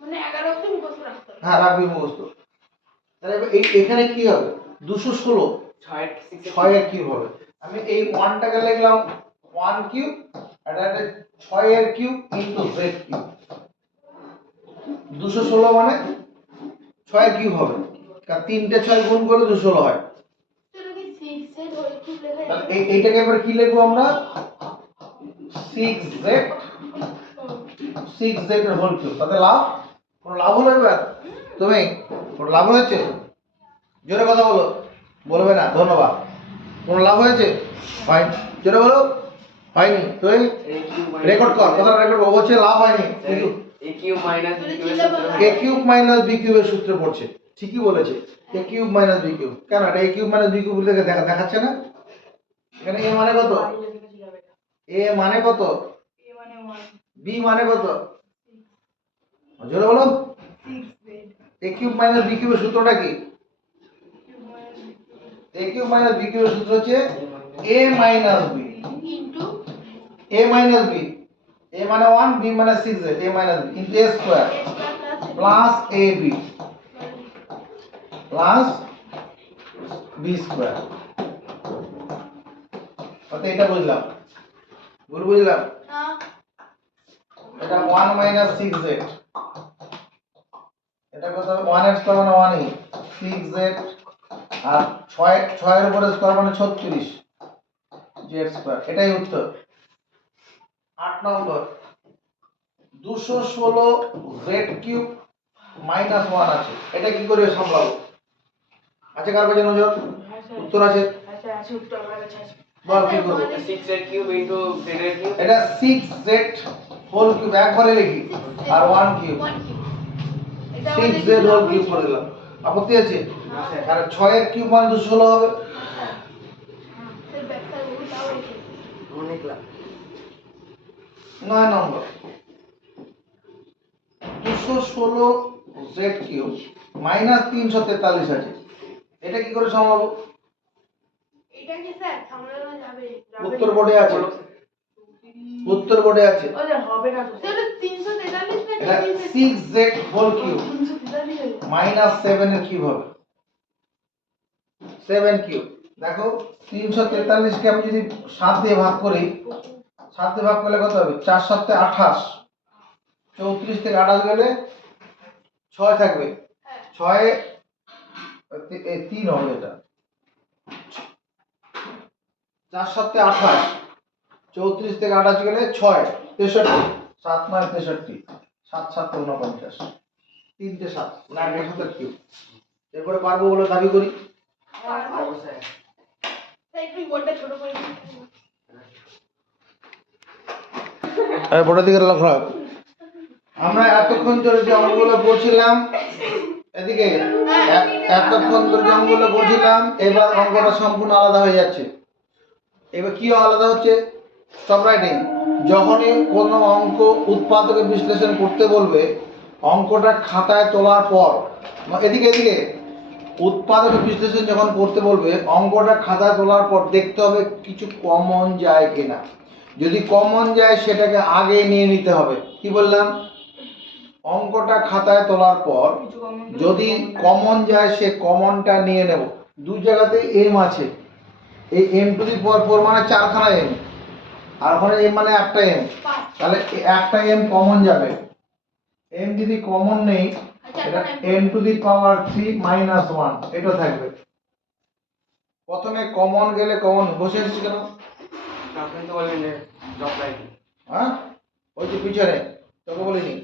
মানে 11 অবধি মুখস্থ রাখতে হবে। হ্যাঁ, রাখবি মুখস্থ। তাহলে এখানে কি হবে? 216 6 এর কিউব হবে। আমি এই 1টাকে লিখলাম 1 কিউব, এটা 6 এর কিউব ইনটু z কিউব। 216 মানে 6 এর কিউব হবে, কারণ 3টে 6 গুণ করলে 216 হয়। সেটা কি 6 এর হোল কিউব লেখা তাহলে যাবে? এইটাকে এবার কি লিখবো আমরা? 6z এর হোল কিউব। তাতে লাভ? কোনো লাভ হলো এবার? তুমি কোনো লাভ হয়েছে? জোরে কথা বলো। বলবে না, ধন্যবাদ। কোনো লাভ হয়েছে? হয়নি। জোরে বলো। হয়নি। তুই রেকর্ড কর, কথা রেকর্ড কর। বলছে লাভ হয়নি, কিন্তু a cube minus b cube এর সূত্র a কিউব মাইনাস b কিউবের সূত্রে পড়ছে। ঠিকই বলেছে, a cube minus b cube. কেন এটা a cube minus b cube বলে দেখাচ্ছে না? এখানে a মানে কত? a মানে কত? b মানে কত? জোরে বলো। a কিউব মাইনাস b কিউবের সূত্রটা কি? a কিউব মাইনাস b কিউবের সূত্র হচ্ছে a minus b into a minus b। a মানে 1, b মানে 6z, a minus b into a square plus ab plus b square. কত এটা বুঝলাম? ভুল বুঝলাম? এটা 1 মাইনাস 6z, এটা কত? 1 এর স্কয়ার মানে 1 ই, 6z আর 6 এর উপরে স্কয়ার মানে 36 z স্কয়ার। এটাই উত্তর। 8 নম্বর 216 z কিউব মাইনাস 1 আছে, এটা কি করে সামলাবো? আছে কার কাছে নজর? উত্তর আছে? আচ্ছা আছে, উত্তর আমার কাছে আছে। বল কি করব? 6 কিউব ইনটু z এর কিউব। এটা 6z হোল কিউব একবারে লিখি, আর 1 কিউব 1 কিউব। এটা 6z হোল কিউব করে দিলাম। আপত্তি আছে? আর 6 এর কিউব মানে 216 হবে। স্যার ব্যাখ্যা করুন তাও লিখে। লিখলাম 9 নম্বর 216 z কিউব মাইনাস 343 আছে, এটা কি করে সামলাবো? এটা কি স্যার সামলানো যাবে? উত্তর বোর্ডে আছে, উত্তর বোর্ডে আছে। ও যে হবে না তো। স্যার 343 না এটা 6z হোল কিউব 343 মাইনাস 7 এর কিউব হবে। 7 কিউব দেখো, 343 কে আমি যদি 7 দিয়ে ভাগ করি, 7 দিয়ে ভাগ করলে কত হবে? 4 7 28, 34 থেকে 28 গেলে 6 থাকবে। 6 এ 3 হবে, এটা 4 7 28, 34 থেকে 28 গেলে 6 63, 7 9 63, 7 7 49, 3টে 7 না 7 কিউব। এরপরে পারবো বলে দাবি করি। পারবো স্যার। স্যার একটু বোর্ডটা ছোট করে দিন। আরে বড় দিকে লক্ষ্য রাখ। আমরা এতক্ষণ ধরে যে অঙ্কগুলো পড়ছিলাম, এদিকে এতক্ষণ ধরে যে অঙ্কগুলো পড়ছিলাম, এবার অঙ্কটা সম্পূর্ণ আলাদা হয়ে যাচ্ছে। এবার কি আলাদা হচ্ছে? Stop writing. যখনই কোনো অঙ্ক উৎপাদকে বিশ্লেষণ করতে বলবে, অঙ্কটা খাতায় তোলার পর, এদিকে এদিকে উৎপাদক বিশ্লেষণ যখন করতে বলবে, অঙ্কটা খাতায় তোলার পর দেখতে হবে কিছু কমন যায় কিনা। যদি কমন যায় সেটাকে আগে নিয়ে নিতে হবে। কি বললাম? অঙ্কটা খাতায় তোলার পর যদি কমন যায়, সে কমনটা নিয়ে নেব। দুই জায়গাতে এম আছে, এই m টু দি পাওয়ার 4 মানে 4খানা m, আর ওখানে m মানে একটা m, 5 তাহলে একটা m কমন যাবে। m যদি কমন নেই আচ্ছা এটা এখন n two the power 3 minus 1 এটা থাকবে। প্রথমে কমন গেলে কমন বসে এসেছে কেন? আপনি তো বললেন যে ড্রপ লাইন। হ্যাঁ ওই যে পিছনে তোকে বলিনি,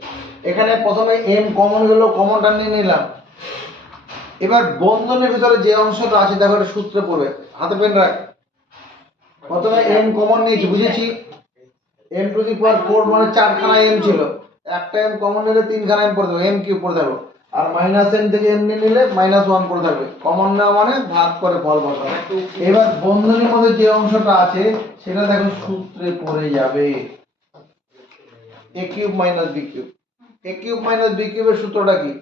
এখানে প্রথমে m কমন গেল, কমনটা নিয়ে নিলাম। এবার বন্ধনের ভিতরে যে অংশটা আছে দেখো এটা সূত্রে পড়বে, হাতে পেন রাখ। প্রথমে m কমন নিয়েছি, বুঝেছি? m টু দি পাওয়ার 4 মানে 4খানা m ছিল, একটা m কমন নিলে 3খানা m পড়ে যাবে, m কিউব পড়ে যাবে। আর মাইনাস m থেকে m নিয়ে নিলে মাইনাস 1 পড়ে থাকবে। কমন নেওয়া মানে ভাগ করে ফল বসানো। এবার বন্ধনীর মধ্যে যে অংশটা আছে সেটা দেখো সূত্রে পড়ে যাবে, a cube minus b cube. a cube minus b কিউবের সূত্রটা কি?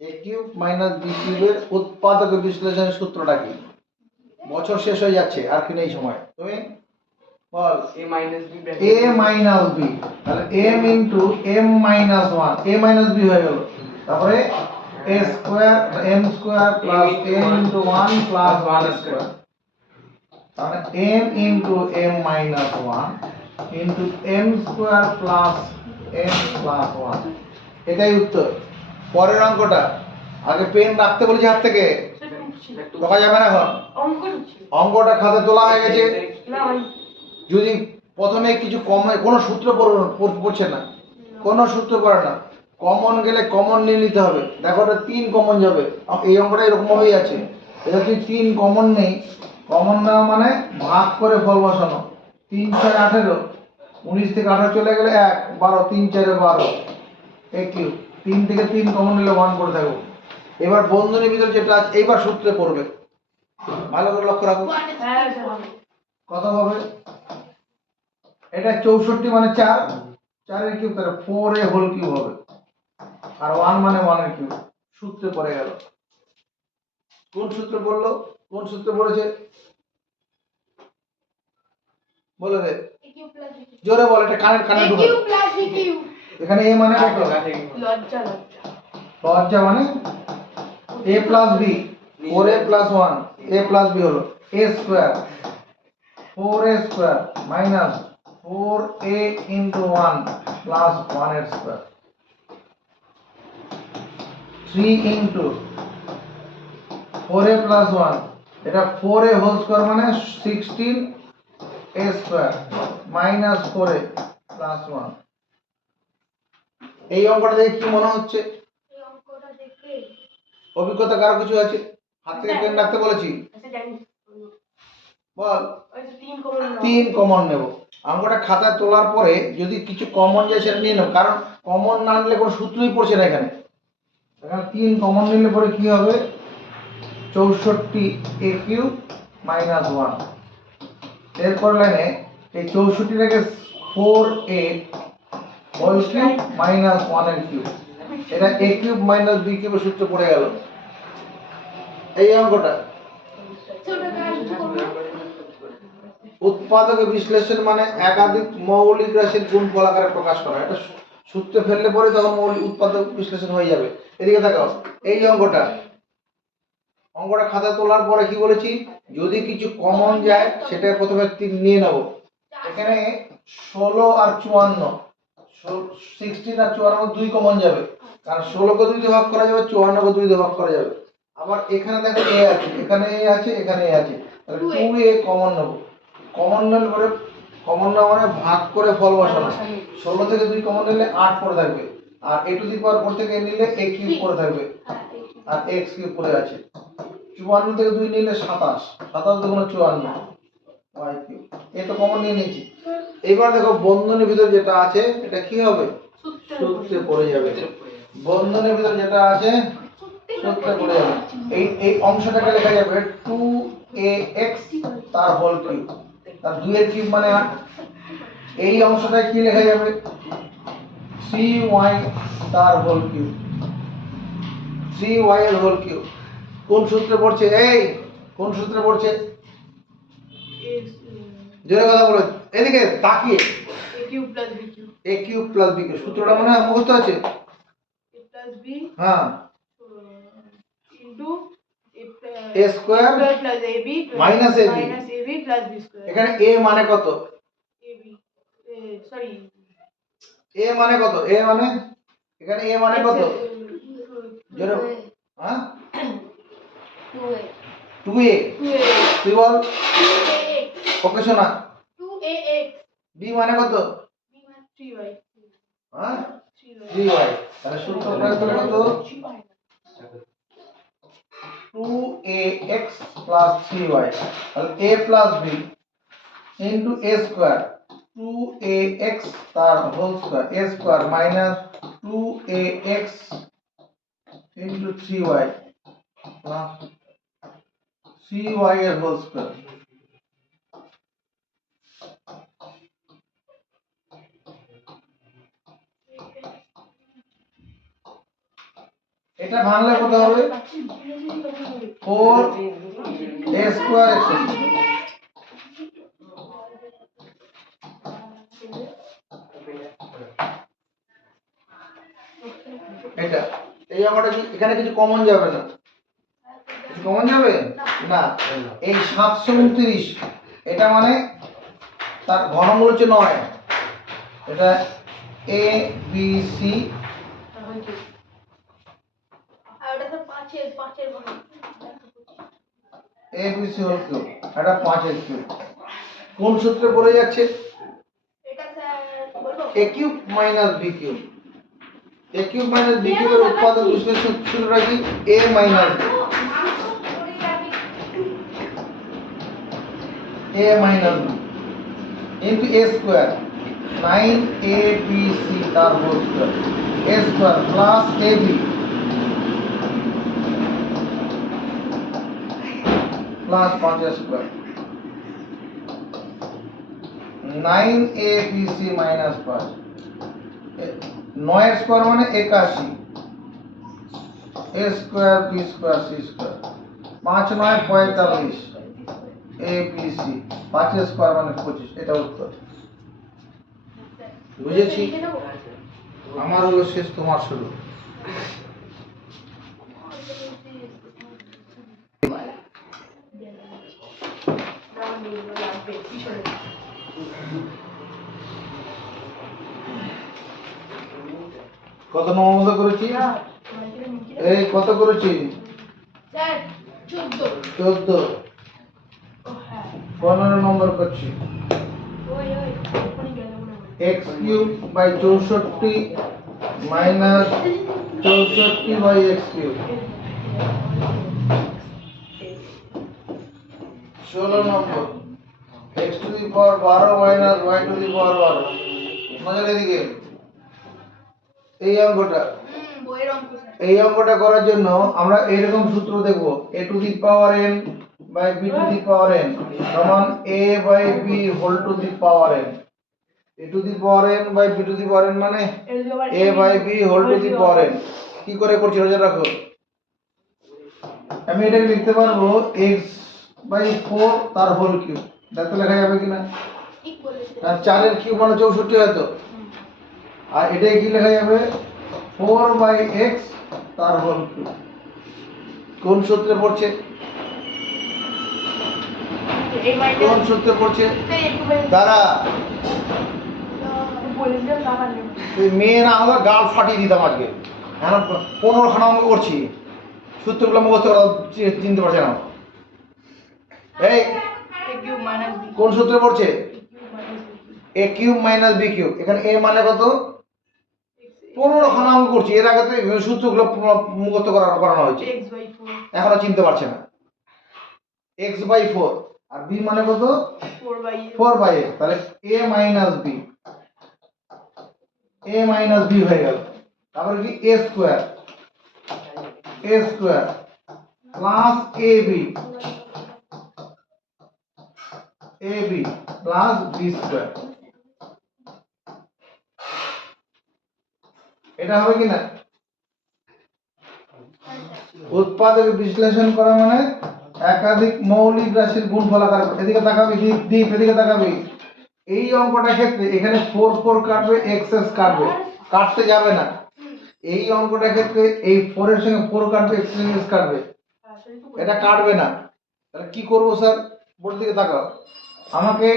a কিউব মাইনাস b কিউবের উৎপাদক বিশ্লেষণের সূত্রটা কি? বছর শেষ হয়ে যাচ্ছে, আর কি নেই সময়, তুমি বল। a minus b a minus b, তাহলে m into m minus 1, a minus b হয়ে গেল। তারপরে a square m square plus m into 1 plus 1 square, তাহলে m into m minus 1 into m square plus m plus 1, এটাই উত্তর। পরের অঙ্কটা আগে পেন রাখতে বলেছি হাত থেকে, সেটা ছিল। ঢোকা যাবে না এখন। অঙ্কটা ছিল। অঙ্কটা খাতে তোলা হয়ে গেছে। না ভাই, যদি প্রথমে কিছু কমে, কোনো সূত্র পড়ছে না, কোনো সূত্র পড়ে না, কমন গেলে কমন নিয়ে নিতে হবে। দেখো এটা 3 কমন যাবে, এই অঙ্কটা এরকম ভাবেই আছে। এটা তুই 3 কমন নেই, কমন নেওয়া মানে ভাগ করে ফল বসানো। 3 6 18, 19 থেকে 18 চলে গেলে 1 12, 3 4 12, a কিউব। 3 থেকে 3 কমন নিলে 1 করে থাকবো। এবার বন্ধনীর ভিতর যেটা আছে এইবার সূত্রে পড়বে, ভালো করে লক্ষ্য রাখো। হ্যাঁ স্যার হবে। কত হবে? এটা 64 মানে 4, 4 এর কিউব তাহলে 4a হোল কিউব হবে, আর 1 মানে 1 এর কিউব। সূত্রে পড়ে গেল। কোন সূত্রে পড়লো? কোন সূত্রে পড়েছে বলে দে, a cube plus b cube, জোরে বল, এটা কানে কানে a ঢুকে। কিউব প্লাস b কিউব, এখানে a মানে কত? লজ্জা লজ্জা। লজ্জা মানে a plus b, 4a plus 1, a plus b হলো a square, 4a square minus 4a into 1 plus 1 এর স্কয়ার, 3 ইনটু 4a প্লাস 1, এটা 4a হোল স্কয়ার মানে 16a square minus 4a plus 1। এই অঙ্কটা দেখে কি মনে হচ্ছে? এই অঙ্কটা দেখে অভিজ্ঞতা কারো কিছু আছে? হাত থেকে পেন রাখতে বলেছি, আচ্ছা জানি। বল। ওই যে 3 কমন নাও। 3 কমন নেব। অঙ্কটা খাতায় তোলার পরে যদি কিছু কমন যায় সেটা নিয়ে নেব, কারণ কমন না নিলে কোনো সূত্রই পড়ছে না এখানে। এখানে 3 কমন নিলে পরে কি হবে? 64a cube minus 1। এরপর লাইনে এই 64টাকে 4a হোল কিউব মাইনাস 1 এর কিউব, এটা a কিউব মাইনাস b কিউবের সূত্র পড়ে গেল। এই অঙ্কটা ছোটটা আর কিছু করব না। উৎপাদক বিশ্লেষণ মানে একাধিক মৌলিক রাশির গুণফল আকারে প্রকাশ করা। এটা সূত্রে ফেললে পরে তখন মৌলিক উৎপাদক বিশ্লেষণ হয়ে যাবে। এদিকে তাকাও, এই অঙ্কটা খাতায় তোলার পরে কি বলেছি? যদি কিছু কমন যায় সেটা প্রথমে 3 নিয়ে নেব। এখানে 16 আর 54, 16 আর 54 2 কমন যাবে, কারণ 16 কে 2 দিয়ে ভাগ করা যাবে, 54 কে 2 দিয়ে ভাগ করা যাবে। আবার এখানে দেখো a আছে, এখানে a আছে, এখানে a আছে, তাহলে 2a কমন নেব। কমন নিলে পরে, কমন নেওয়া মানে ভাগ করে ফল বসানো। 16 থেকে 2 কমন নিলে 8 পড়ে থাকবে, আর a টু দি পাওয়ার 4 থেকে নিলে a কিউব পড়ে থাকবে, হ্যাঁ এই কিউব। আর x কিউব পড়ে আছে। 54 থেকে 2 নিলে 27, 27 দুগুণে 54, y কিউব। এ তো কমন নিয়ে নিয়েছি। এবার দেখো বন্ধনীর ভিতর যেটা আছে এটা কি হবে? সূত্রে পড়ে যাবে। বন্ধনীর ভিতর যেটা আছে সূত্রে পড়ে যাবে। এই অংশটাকে লেখা যাবে 2ax তার হোল কিউব, তার 2 এর কিউব মানে 8। এই অংশটা কি লেখা যাবে? 3y তার হোল কিউব, 3y এর হোল কিউব। কোন সূত্রে পড়ছে? এই কোন সূত্রে পড়ছে? জোরে কথা বলো, এদিকে তাকিয়ে। a cube plus b cube. a cube plus b cube সূত্রটা মনে হয় মুখস্থ আছে? a প্লাস b হ্যাঁ, into a A square plus AB minus AB plus B square. এখানে a মানে কত AB sorry a মানে কত a মানে এখানে a মানে কত জোরে হ্যাঁ 2a 2a তুই বল 2ax ওকে শোনা 2ax b মানে কত B minus 3y হ্যাঁ 3y 3y তাহলে সূত্র প্রয়োগ করলে কত 2ax plus 3y তাহলে a plus b into a square 2ax তার whole square a square minus 2ax into 3y plus 3y এর হোল স্কয়ার এটা ভাঙলে কত হবে 4a স্কয়ার x এটা এই অঙ্কটা কি এখানে কিছু কমন যাবে না কিছু কমন যাবে না এই 729 এটা মানে তার ঘনমূল হচ্ছে 9 এটা a b c আর ওটা তো 5 এর ঘন a b c whole cube এটা 5 এর কিউব কোন সূত্রে পড়ে যাচ্ছে এটা স্যার বলবো a cube minus b cube a cube minus b কিউবের উৎপাদক বিশ্লেষণ সূত্রটা কি a minus a minus b into a square 9abc তার whole square a square plus ab plus 5 square 9abc minus 5 9 square মানে 81 a square b square c square 5 9 45 abc 5 square মানে 25 এটা উত্তর বুঝেছি আমার হলো শেষ তোমার শুরু কত নম্বর করেছি এই কত করেছি স্যার 14 14 15 নম্বর করছি ওই ওখানে গেল মনে হয় x cube by 64 minus 64 by x cube 16 number x to the power 12 minus y to the power 12 নজর এদিকে এই অঙ্কটা বইয়ের অঙ্ক স্যার এই অঙ্কটা করার জন্য আমরা এরকম সূত্র দেখব a to the power n by b to the power n সমান a by b whole to the power n a to the power n by b to the power n মানে a by b whole to the power n কি করে করছি নজর রাখো আমি এটাকে লিখতে পারবো x বাই 4 তার হোল কিউব দেখতে লেখা যাবে কিনা ঠিক বলেছেন আর 4 এর কিউব মানে 64 হয় তো আর এটাই কি লেখা যাবে 4 বাই x তার হোল কিউব কোন সূত্রে পড়ছে এই মাইন্ডে কোন সূত্রে পড়ছে স্যার একটু বলেন তারা বলে দিলাম টাকা নেব এই মেয়ে না হলে গাল ফাটিয়ে দিতাম আজকে এখন 15 খানা অঙ্ক করছি সূত্রগুলো মুখস্থ করা চিনতে পারছে না এই a কিউব মাইনাস b কোন সূত্রে পড়ছে cube minus b a cube minus b cube এখানে a মানে কত 15 খানা অঙ্ক করছি এর আগে তো এই সূত্রগুলো মুখস্থ করানো হয়েছে x বাই 4 এখনো চিনতে পারছে না x বাই 4 আর b মানে কত 4 বাই 4 বাই x তাহলে a minus b a minus b হয়ে গেল তারপরে কি a square plus ab plus b square এটা হবে কি না উৎপাদক বিশ্লেষণ করা মানে একাধিক মৌলিক রাশির গুণফল আকার এদিকে তাকাবি দীপ এদিকে তাকাবি এই অঙ্কটা ক্ষেত্রে এখানে 4 4 কাটবে এক্সএস কাটবে কাটতে যাবে না এই অঙ্কটা ক্ষেত্রে এই 4 এর সঙ্গে 4 কাটবে এক্সএস কাটবে এটা কাটবে না। তাহলে কি করব স্যার? বোর্ড দিকে তাকাও। আমাকে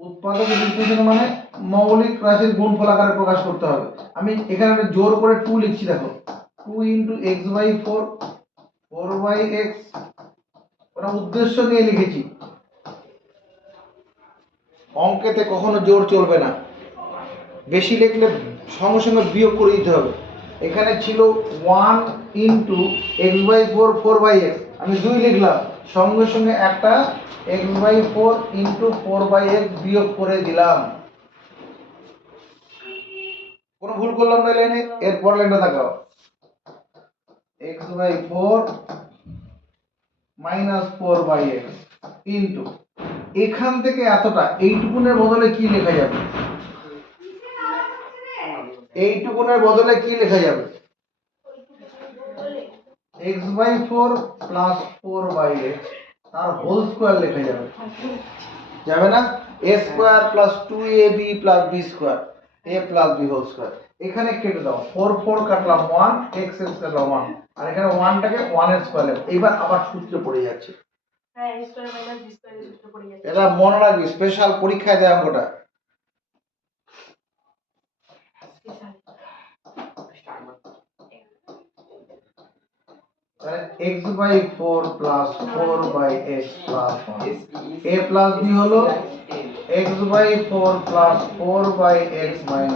উৎপাদক বিশ্লেষণ মানে মৌলিক রাশির গুণফল আকারে প্রকাশ করতে হবে। আমি এখানে একটা জোর করে 2 লিখছি, দেখো 2 × x/4 4/x, ওটা উদ্দেশ্য নিয়ে লিখেছি। অঙ্কেতে কখনো জোর চলবে না, বেশি লিখলে সঙ্গে সঙ্গে বিয়োগ করে দিতে হবে। এখানে ছিল 1 × x/4 4/x, আমি 2 লিখলাম, সঙ্গে সঙ্গে একটা x/4 × 4/x বিয়োগ করে দিলাম। কোনো ভুল করলাম না লাইনে? এরপর লাইনটা দেখাও, x/4 - 4/x ইন্টু এখান থেকে এতটা, এইটুকুনের বদলে কি লেখা যাবে? এইটুকুনের বদলে কি লেখা যাবে? x/4 + 4/x তার হোল স্কয়ার লেখা যাবে, যাবে না? a² + 2ab + b², a + b whole square. এখানে কেটে দাও, 4 4 কাটলাম 1, x x কাটলাম 1, আর এখানে 1 টাকে 1 এর স্কয়ার লেখো। এইবার আবার সূত্রে পড়ে যাচ্ছে। হ্যাঁ a square minus b square এর সূত্র পড়ে যাচ্ছে। এটা মনে রাখবি, স্পেশাল পরীক্ষায় দেয় অঙ্কটা। তাহলে x/4 + 4/x + 1, a + b হলো x/4 + 4/x - 1,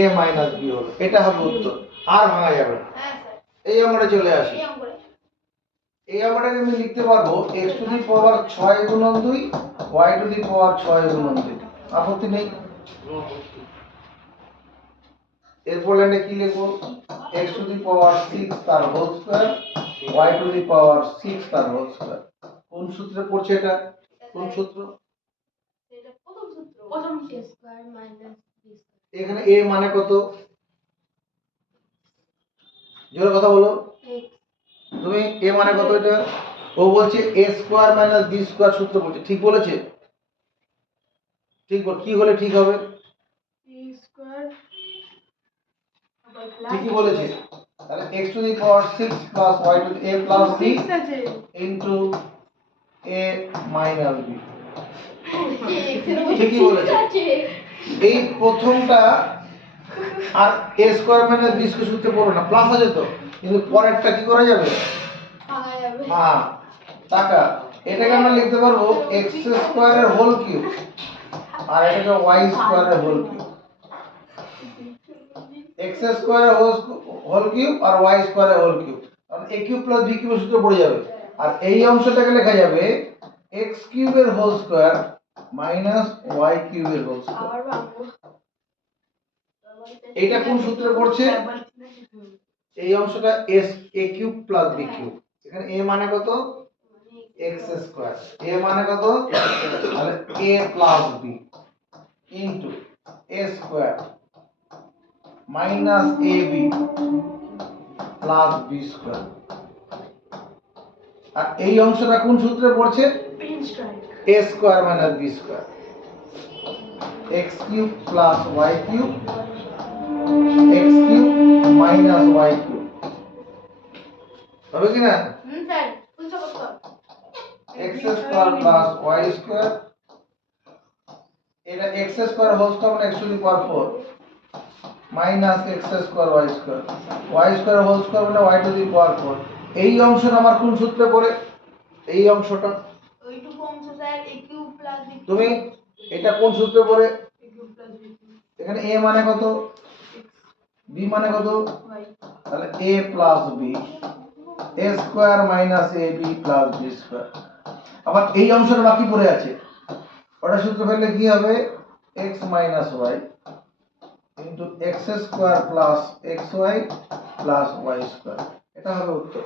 a - b হলো। এটা হবে উত্তর, আর ভাঙা যাবে না। হ্যাঁ স্যার, এই অঙ্কটা চলে আসি। এই অঙ্কটা এই অঙ্কটাকে আমি লিখতে পারবো x⁶ 6 × 2, y⁶ 6 × 2। আপত্তি নেই? এরপর লাইনে কি লিখবো? x⁶ তার হোল স্কয়ার, y⁶ তার হোল স্কয়ার। কোন সূত্রে পড়ছে এটা? কোন সূত্র? এটা প্রথম সূত্র। প্রথম a square minus b square এখানে a মানে কত? জোরে কথা বলো। x তুমি a মানে কত? এটা ও বলছে a² - b² সূত্র বলছে, ঠিক বলেছে? ঠিক বল, কি হলে ঠিক হবে? a স্কয়ার ঠিকই বলেছে। তাহলে x⁶ + y⁴ a + b আছে into a minus b। x ঠিকই বলেছে। আছে। এই প্রথমটা আর a² - b² সূত্রে পড়ো না, প্লাস আছে তো, কিন্তু পরেরটা কি করা যাবে? ভাঙা যাবে। হ্যাঁ, টাকা। এটাকে আমরা লিখতে পারবো x² এর হোল কিউব, আর এটাকে y² এর হোল কিউব। x² এর হোল কিউব আর y² এর হোল কিউব, কারণ a³ + b³ সূত্র পড়ে যাবে। আর এই অংশটাকে লেখা যাবে x³ এর হোল স্কয়ার মাইনাস y³ এর হোল স্কয়ার। আবার ভাঙবো। এটা কোন সূত্রে পড়ছে? এই অংশটা a³ + b³। এখানে a মানে কত? x²। a মানে কত? তাহলে a + b into a² minus ab plus b²। আর এই অংশটা কোন সূত্রে পড়ছে? Pen strike a² - b², x³ + y³ x³ minus y³ হবে কি না? স্যার বুঝতে পারছো? x² + y², এটা x² হোল স্কয়ার মানে x⁴ minus x² y² whole square মানে y⁴। এই অংশটা আমার কোন সূত্রে পড়ে? এই অংশটা ওইটুকু অংশ স্যার a³ + b তুমি এটা কোন সূত্রে পড়ে? a cube plus b cube এখানে a মানে কত? b মানে কত? y তাহলে a + b a² - ab + b²। আবার এই অংশটা বাকি পড়ে আছে, ওটা সূত্র ফেললে কি হবে? x - y x² + xy + y²। এটা হবে উত্তর।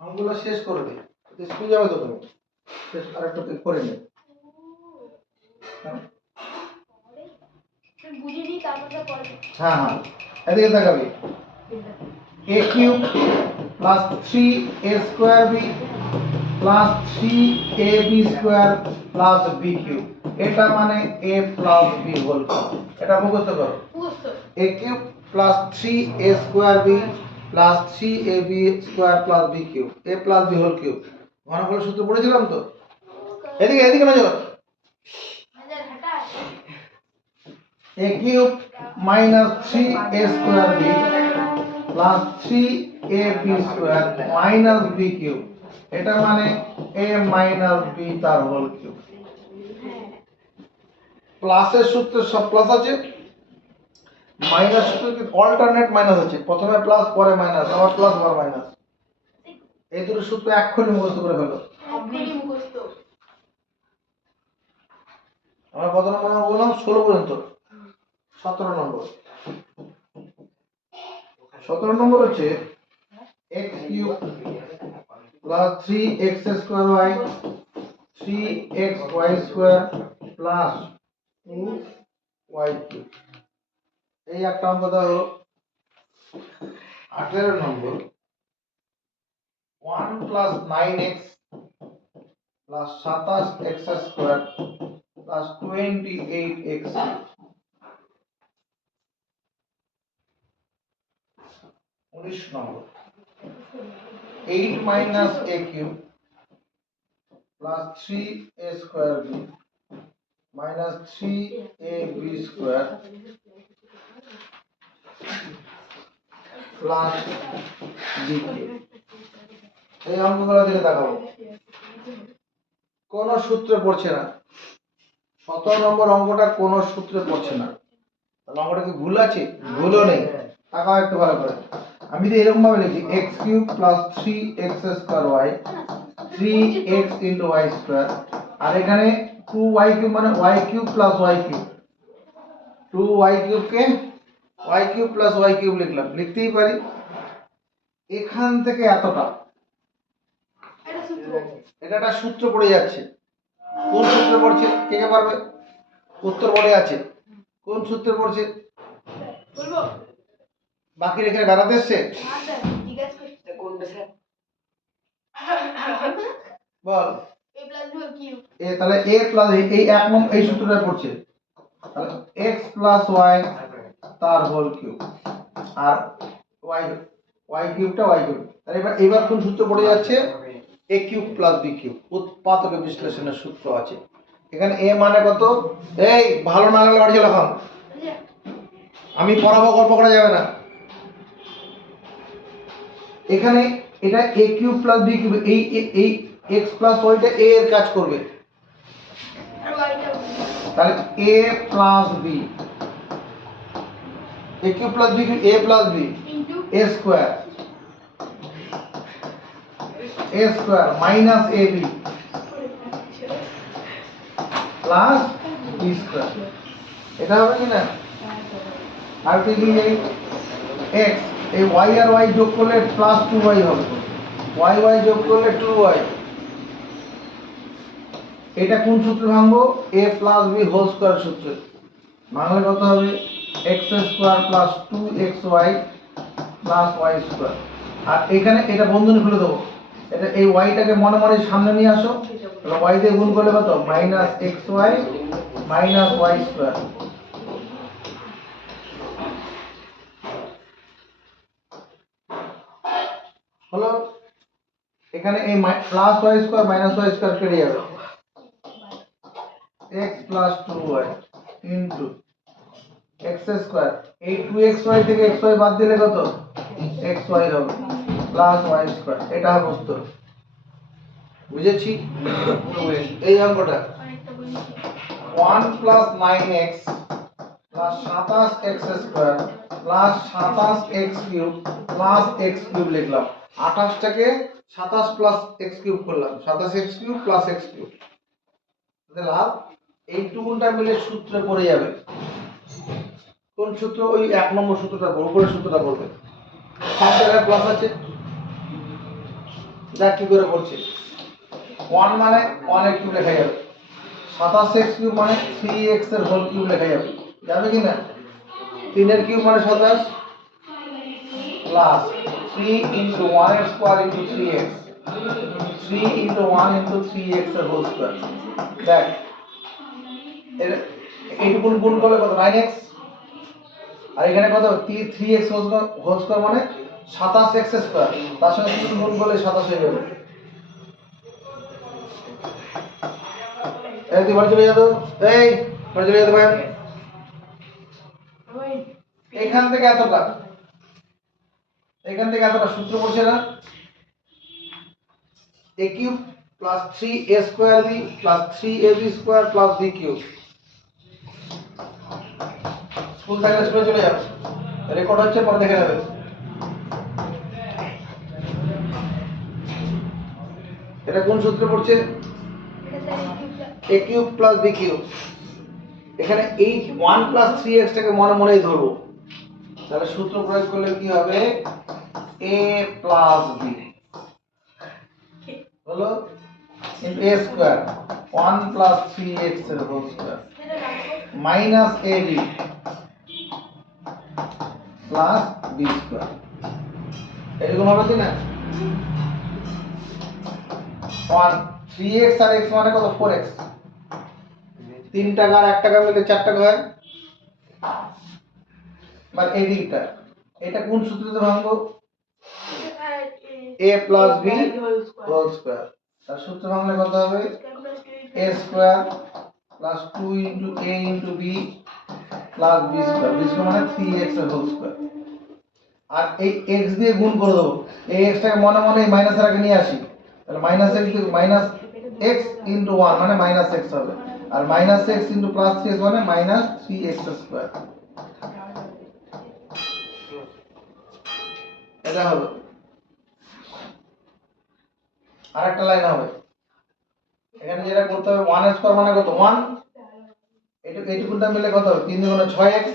অঙ্কগুলো শেষ করে দে, স্কুল যাবে তো তুমি, শেষ আরেকটা করে নে। বুঝিনি তারপরে পরে। হ্যাঁ হ্যাঁ, এদিকে তাকাবি। a³ + 3a²b + 3ab² + b³ এটা মানে a + b হোল কিউব। এটা মুখস্থ করো। মুখস্থ। a cube plus 3a square b plus 3ab square plus b cube a plus b whole cube ঘনফলের সূত্র পড়েছিলাম তো এদিকে এদিকে নজর হাজার হাঁটা a cube minus 3a square b plus 3ab square minus b cube এটা মানে a minus b তার হোল কিউব প্লাসের সূত্রে সব প্লাস আছে মাইনাস সূত্রে অল্টারনেট মাইনাস আছে প্রথমে প্লাস পরে মাইনাস আবার প্লাস আবার মাইনাস এই দুটো সূত্র এক্ষুনি মুখস্থ করে ফেলো এক্ষুনি মুখস্থ। আমরা কত নম্বর বললাম 16 পর্যন্ত 17 নম্বর 17 নম্বর হচ্ছে x cube plus 3x square y 3xy square plus 2y cube এই একটা অঙ্ক দাও 18 নম্বর 1 plus 9x plus 27x square plus 28x উনিশ নম্বর 8 minus a cube plus 3a square b minus 3ab square plus b cube এই অঙ্কগুলো দিকে দেখাবো কোন সূত্রে পড়ছে না 17 নম্বর অঙ্কটা কোন সূত্রে পড়ছে না তাহলে অঙ্কটা কি ভুল আছে ভুলও নেই তাকাও একটু ভালো করে আমি তো এরকম ভাবে লিখি x cube plus 3x square y 3x into y square আর এখানে 2y কিউব মানে y cube plus y cube 2y cube কে y cube plus y cube লিখলাম লিখতেই পারি এখান থেকে এতটা এটা সূত্র। এটা একটা সূত্র পড়ে যাচ্ছে কোন সূত্রে পড়ছে কে কে পারবে উত্তর পড়ে আছে কোন সূত্রে পড়ছে বলবো? বাকি রেখে বেড়াতে এসছে হ্যাঁ স্যার, জিজ্ঞাসা করছি। কোনটা sir? Ball a plus b whole cube। এ তাহলে a প্লাস এই এক নম্বর এই সূত্রটা পড়ছে তাহলে x প্লাস y তার হোল কিউব আর y কিউবটা y কিউব তাহলে এবার কোন সূত্র পড়ে যাচ্ছে a cube plus b cube উৎপাদক বিশ্লেষণের সূত্র আছে এখানে a মানে কত এই ভালো না লাগলে বাড়ি চলে এখন আচ্ছা, আমি পড়াবো গল্প করা যাবে না এখানে এটা a cube plus b cube এই x প্লাস y টা a এর কাজ করবে আর y টা তাহলে a plus b a cube plus b cube a plus b into a square minus ab plus b square এটা হবে কি না আর কি কি x এই y আর y যোগ করলে প্লাস 2y হবে y যোগ করলে 2y এটা কোন সূত্রে ভাঙবো a plus b whole square সূত্রে ভাঙলে কত হবে x square plus 2xy plus y square আর এখানে এটা বন্ধনী খুলে দেবো এটা এই y টাকে মনে মনে সামনে নিয়ে আসো তাহলে y দিয়ে গুণ করলে কত minus xy minus y square হলো এখানে এই plus y square minus y square কেটে যাবে x plus 2y into x square এই 2xy থেকে xy বাদ দিলে কত xy হবে প্লাস y স্কয়ার এটা হবে উত্তর বুঝেছি এই অঙ্কটা অনেকটা বলেছি। 1 plus 9x plus 27x square plus 27x cube plus x cube লিখলাম 28 টাকে 27 প্লাস x কিউব করলাম 27x cube plus x cube লাভ এই টুকুনটা মিলে সূত্রে পড়ে যাবে কোন সূত্র ওই এক নম্বর সূত্রটা পড়বে উপরের সূত্রটা পড়বে সব জায়গায় প্লাস আছে যা কি করে করছে 1 মানে 1 এর কিউব লেখা যাবে 27x কিউব মানে 3x এর হোল কিউব লেখা যাবে যাবে কি না 3 এর কিউব মানে 27 প্লাস 3 ইনটু 1 এর square into 3x 3 into 1 into 3x এর হোল স্কয়ার দেখ এইটুকুন গুণ করলে কত 9x আর এখানে কত 3x হোল স্কয়ার মানে 27x স্কয়ার, তার সঙ্গে 3 গুণ করলে 27 হয়ে যাবে। এই তুই বাড়ি চলে যা তো, এই বাড়ি চলে যেতে পারেন। ওই এখান থেকে এতটা, এখান থেকে এতটা সূত্র পড়ছে না, a cube plus 3a square b plus 3ab square plus b cube. School থাকলে স্কুলে চলে যাও, রেকর্ড হচ্ছে, পরে দেখে নেবে। এটা কোন সূত্রে পড়ছে? এটা sir a cube plus b cube. এখানে এই 1 প্লাস 3x টাকে মনে মনেই ধরবো, তাহলে সূত্র প্রয়োগ করলে কি হবে? a প্লাস b হলো into a square 1 plus 3x এর whole square minus ab plus b square. এরকম হবে কি না? 1 3x আর x মানে কত? 4x। 3 টাকা আর 1 টাকা মিলে 4 টাকা হয়। মানে এই দিকটা, এটা কোন সূত্রতে ভাঙবো? a plus b whole square. তার সূত্র ভাঙলে কত হবে? a square plus 2 into a into b plus b square. b square মানে 3x এর হোল স্কয়ার। আর এই x দিয়ে গুণ করে দেবো, এই x টাকে মনে মনে এই মাইনাসের আগে নিয়ে আসি, তাহলে মাইনাস x ইনটু 1 মানে মাইনাস x হবে, আর minus x into plus 3x মানে মাইনাস 3x স্কয়ার। এটা হলো। আরেকটা লাইন হবে, এখানে যেটা করতে হবে 1 স্কয়ার মানে কত? 1। এইটুকুটা মিলে কত হবে? 3 দুগুণে 6x।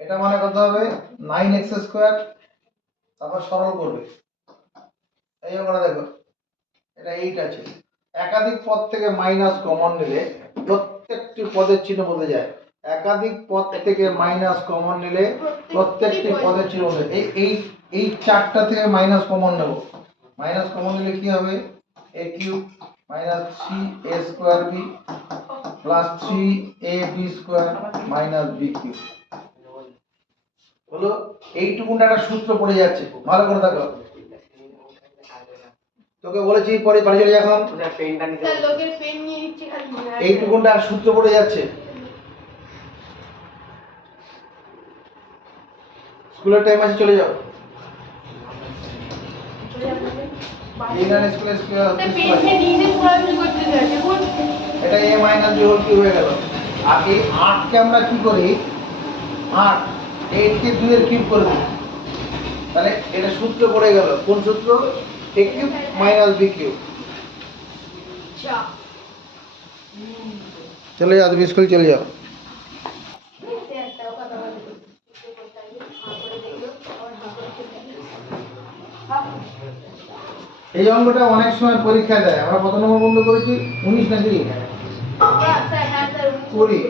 এটা মানে কত হবে? 9x square. তারপর সরল করবে, এই আমরা দেখো এটা 8 আছে। একাধিক পদ থেকে মাইনাস কমন নিলে প্রত্যেকটি পদের চিহ্ন বদলে যায়। একাধিক পদ থেকে মাইনাস কমন নিলে প্রত্যেকটি পদের চিহ্ন বদলে যায়। এই চারটা থেকে মাইনাস কমন নেব, মাইনাস কমন নিলে কি হবে? a cube minus 3a square b plus 3ab square minus b cube হলো। এইটুকুটা একটা সূত্র পড়ে যাচ্ছে, ভালো করে দেখো। তোকে বলেছি পরে বাড়ি চলে যা এখন। ওদের পেনটা নিতে স্যার লোকের পেন নিয়ে নিচ্ছে খালি। এইটুকুটা সূত্র পড়ে যাচ্ছে। স্কুলের টাইম আছে, চলে যাও। চলে যাবে ইংরেজি স্কুলে স্যার পেনটা নিজে পড়াশোনা করতে যায় দেখুন। এটা a minus b whole cube হয়ে গেল। আর এই 8 কে আমরা কি করি? 8 8 কে 2 এর কিউব করে দিই, তাহলে এটা সূত্র পড়ে গেল। কোন সূত্র? a cube minus b cube. আচ্ছা চলে যাও, তুমি স্কুল চলে যাও। স্যার তাও কথা বলে করে দেখলো আর করে এই অঙ্কটা অনেক সময় পরীক্ষা দেয়। আমরা কত নম্বর বন্ধ করেছি? 19 নাকি স্যার হ্যাঁ sir 20।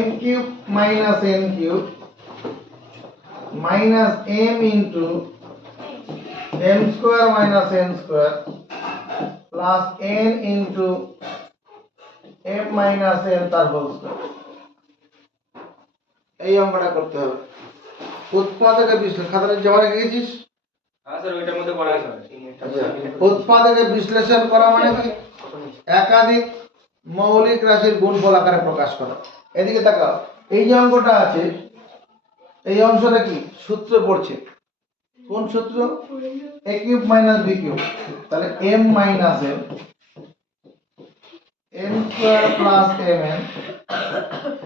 m cube minus n cube minus m into m square minus n square plus n into m minus n তার হোল স্কোয়ার। এই অঙ্কটা করতে হবে। উৎপাদকের বিশ্লেষণ খাতাটা জমা রেখে গেছিস? হ্যাঁ স্যার ওইটার মধ্যে করা আছে। আচ্ছা, উৎপাদকের বিশ্লেষণ করা মানে কি? একাধিক মৌলিক রাশির গুণফল আকারে প্রকাশ করা। এদিকে তাকাও, এই যে অঙ্কটা আছে, এই অংশটা কি সূত্র পড়ছে? কোন সূত্র? a cube minus b cube. তাহলে m minus n n square plus mn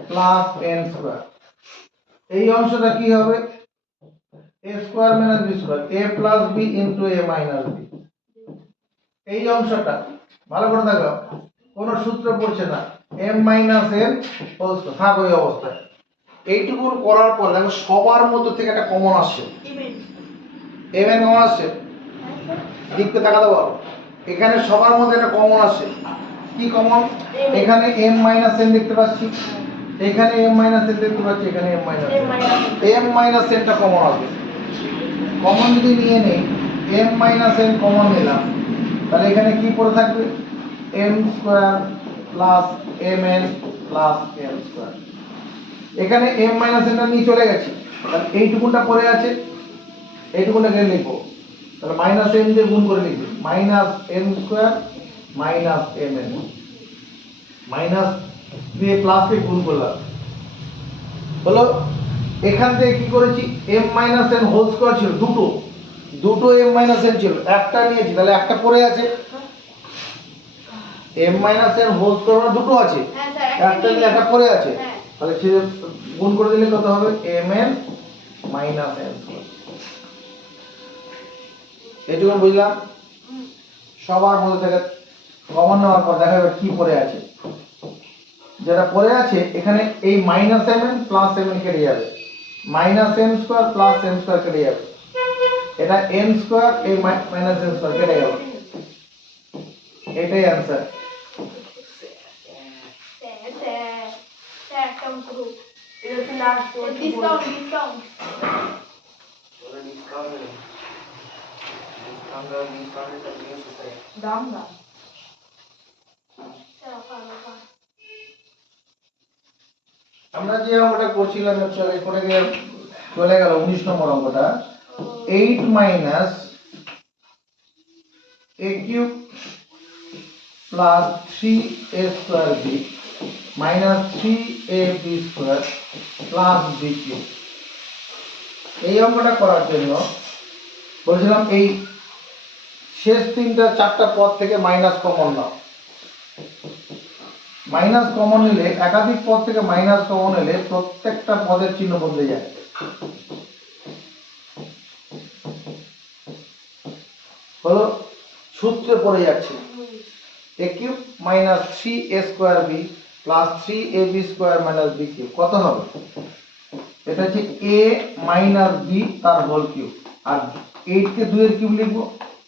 plus n square. এই অংশটা কি হবে? a square minus b square, a plus b into a minus b। এই অংশটা ভালো করে দেখো, কোনো সূত্র পড়ছে না, m minus n whole square থাক ওই অবস্থায়। এইটুকু করার পর দেখো সবার মধ্যে থেকে একটা কমন আসছে। m এর কমন আসছে, দিকতে তাকাতে বল। এখানে সবার মধ্যে একটা কমন আসছে। কি কমন? এখানে m মাইনাস n দেখতে পাচ্ছি, এখানে m মাইনাস n দেখতে পাচ্ছি, এখানে m minus n। m minus n টা কমন আসবে। কমন যদি নিয়ে নেই, m মাইনাস n কমন নিলাম, তাহলে এখানে কি পড়ে থাকবে? m square plus mn plus n square. এখানে m মাইনাস n নিয়ে চলে গেছি, তাহলে এইটুকুনটা পড়ে আছে, এইটুকুনটা এখানে লিখবো, তাহলে মাইনাস m দিয়ে গুণ করে লিখবি, minus m square minus mn, minus দিয়ে প্লাস কে গুণ করলাম, হলো। এখান থেকে কি করেছি, m minus n whole square ছিল দুটো m মাইনাস n ছিল, একটা নিয়েছি, তাহলে একটা পড়ে আছে। m minus n whole square মানে দুটো আছে, হ্যাঁ স্যার একটা নিয়ে একটা পড়ে আছে, হ্যাঁ। তাহলে সে গুণ করে দিলে কত হবে, mn মাইনাস n স্কয়ার। এটুকু বুঝলাম। সবার মধ্যে থেকে কমন নেওয়ার পর দেখা যাবে কি পড়ে আছে, যেটা পড়ে আছে এখানে এই মাইনাস mn প্লাস mn কেটে যাবে, minus m square plus m square কেটে যাবে, এটা n স্কয়ার এই মাইনাস n স্কয়ার কেটে গেল, এটাই অ্যানসার। স্যার স্যার স্যার একটা অঙ্ক হোক। এটা কি লাস্ট ডিসকাউন্ট ওরা ডিসকাউন্ট সব নিয়ে সুতায়। দাম স্যার অফার আমরা যে অঙ্কটা করছিলাম করে গিয়ে চলে গেল 19 নম্বর অঙ্কটা, 8 minus a cube plus 3a square b minus 3ab square plus b cube. এই অঙ্কটা করার জন্য বলছিলাম এই শেষ চারটা পদ থেকে মাইনাস কমন নাও, মাইনাস কমন নিলে একাধিক পদ থেকে মাইনাস কমন নিলে প্রত্যেকটা পদের চিহ্ন বদলে যায়। হলো, সূত্রে পড়ে যাচ্ছে a cube minus 3a square b plus 3ab square minus b cube কত হবে, এটা হচ্ছে a মাইনাস b তার হোল কিউব, আর 8 কে 2 এর কিউব লিখবো,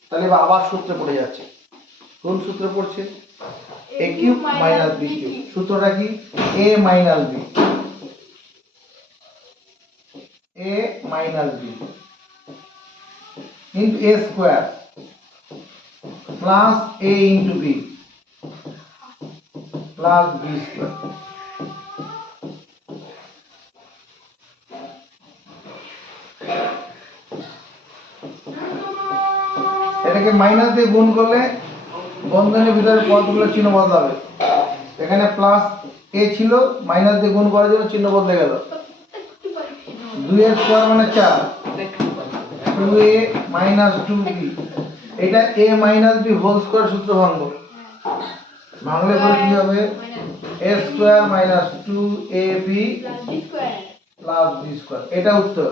তাহলে এবার আবার সূত্রে পড়ে যাচ্ছে। কোন সূত্রে পড়ছে, a cube minus b cube, সূত্রটা কি, a minus b, a minus b into a square plus a into b plus b square. এটাকে মাইনাস দিয়ে গুণ করলে বন্ধনীর ভিতরে পদগুলো চিহ্ন বদলাবে, এখানে প্লাস a ছিল, মাইনাস দিয়ে গুণ করার জন্য চিহ্ন বদলে গেল, 2 এর স্কয়ার মানে 4, 2a মাইনাস 2b, এটা a minus b whole square সূত্র ভাঙলে পরে কি হবে, a square minus 2ab plus b square, এটা উত্তর।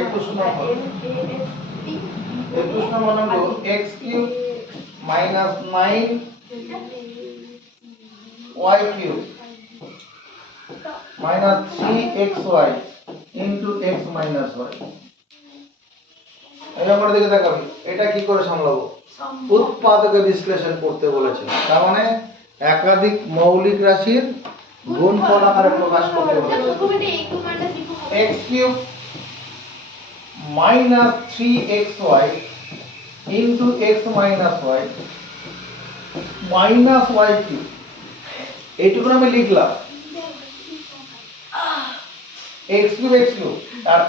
একুশ number x cube minus 9y cube minus 3xy into x minus y। এই নম্বরের দিকে তাকাবি, এটা কি করে সামলাবো, উৎপাদকে বিশ্লেষণ করতে বলেছে, তার মানে একাধিক মৌলিক রাশির গুণফল আকারে প্রকাশ করতে বলেছে। x cube minus 3xy into x minus y minus y cube, এইটুকু আমি লিখলাম x কিউব আর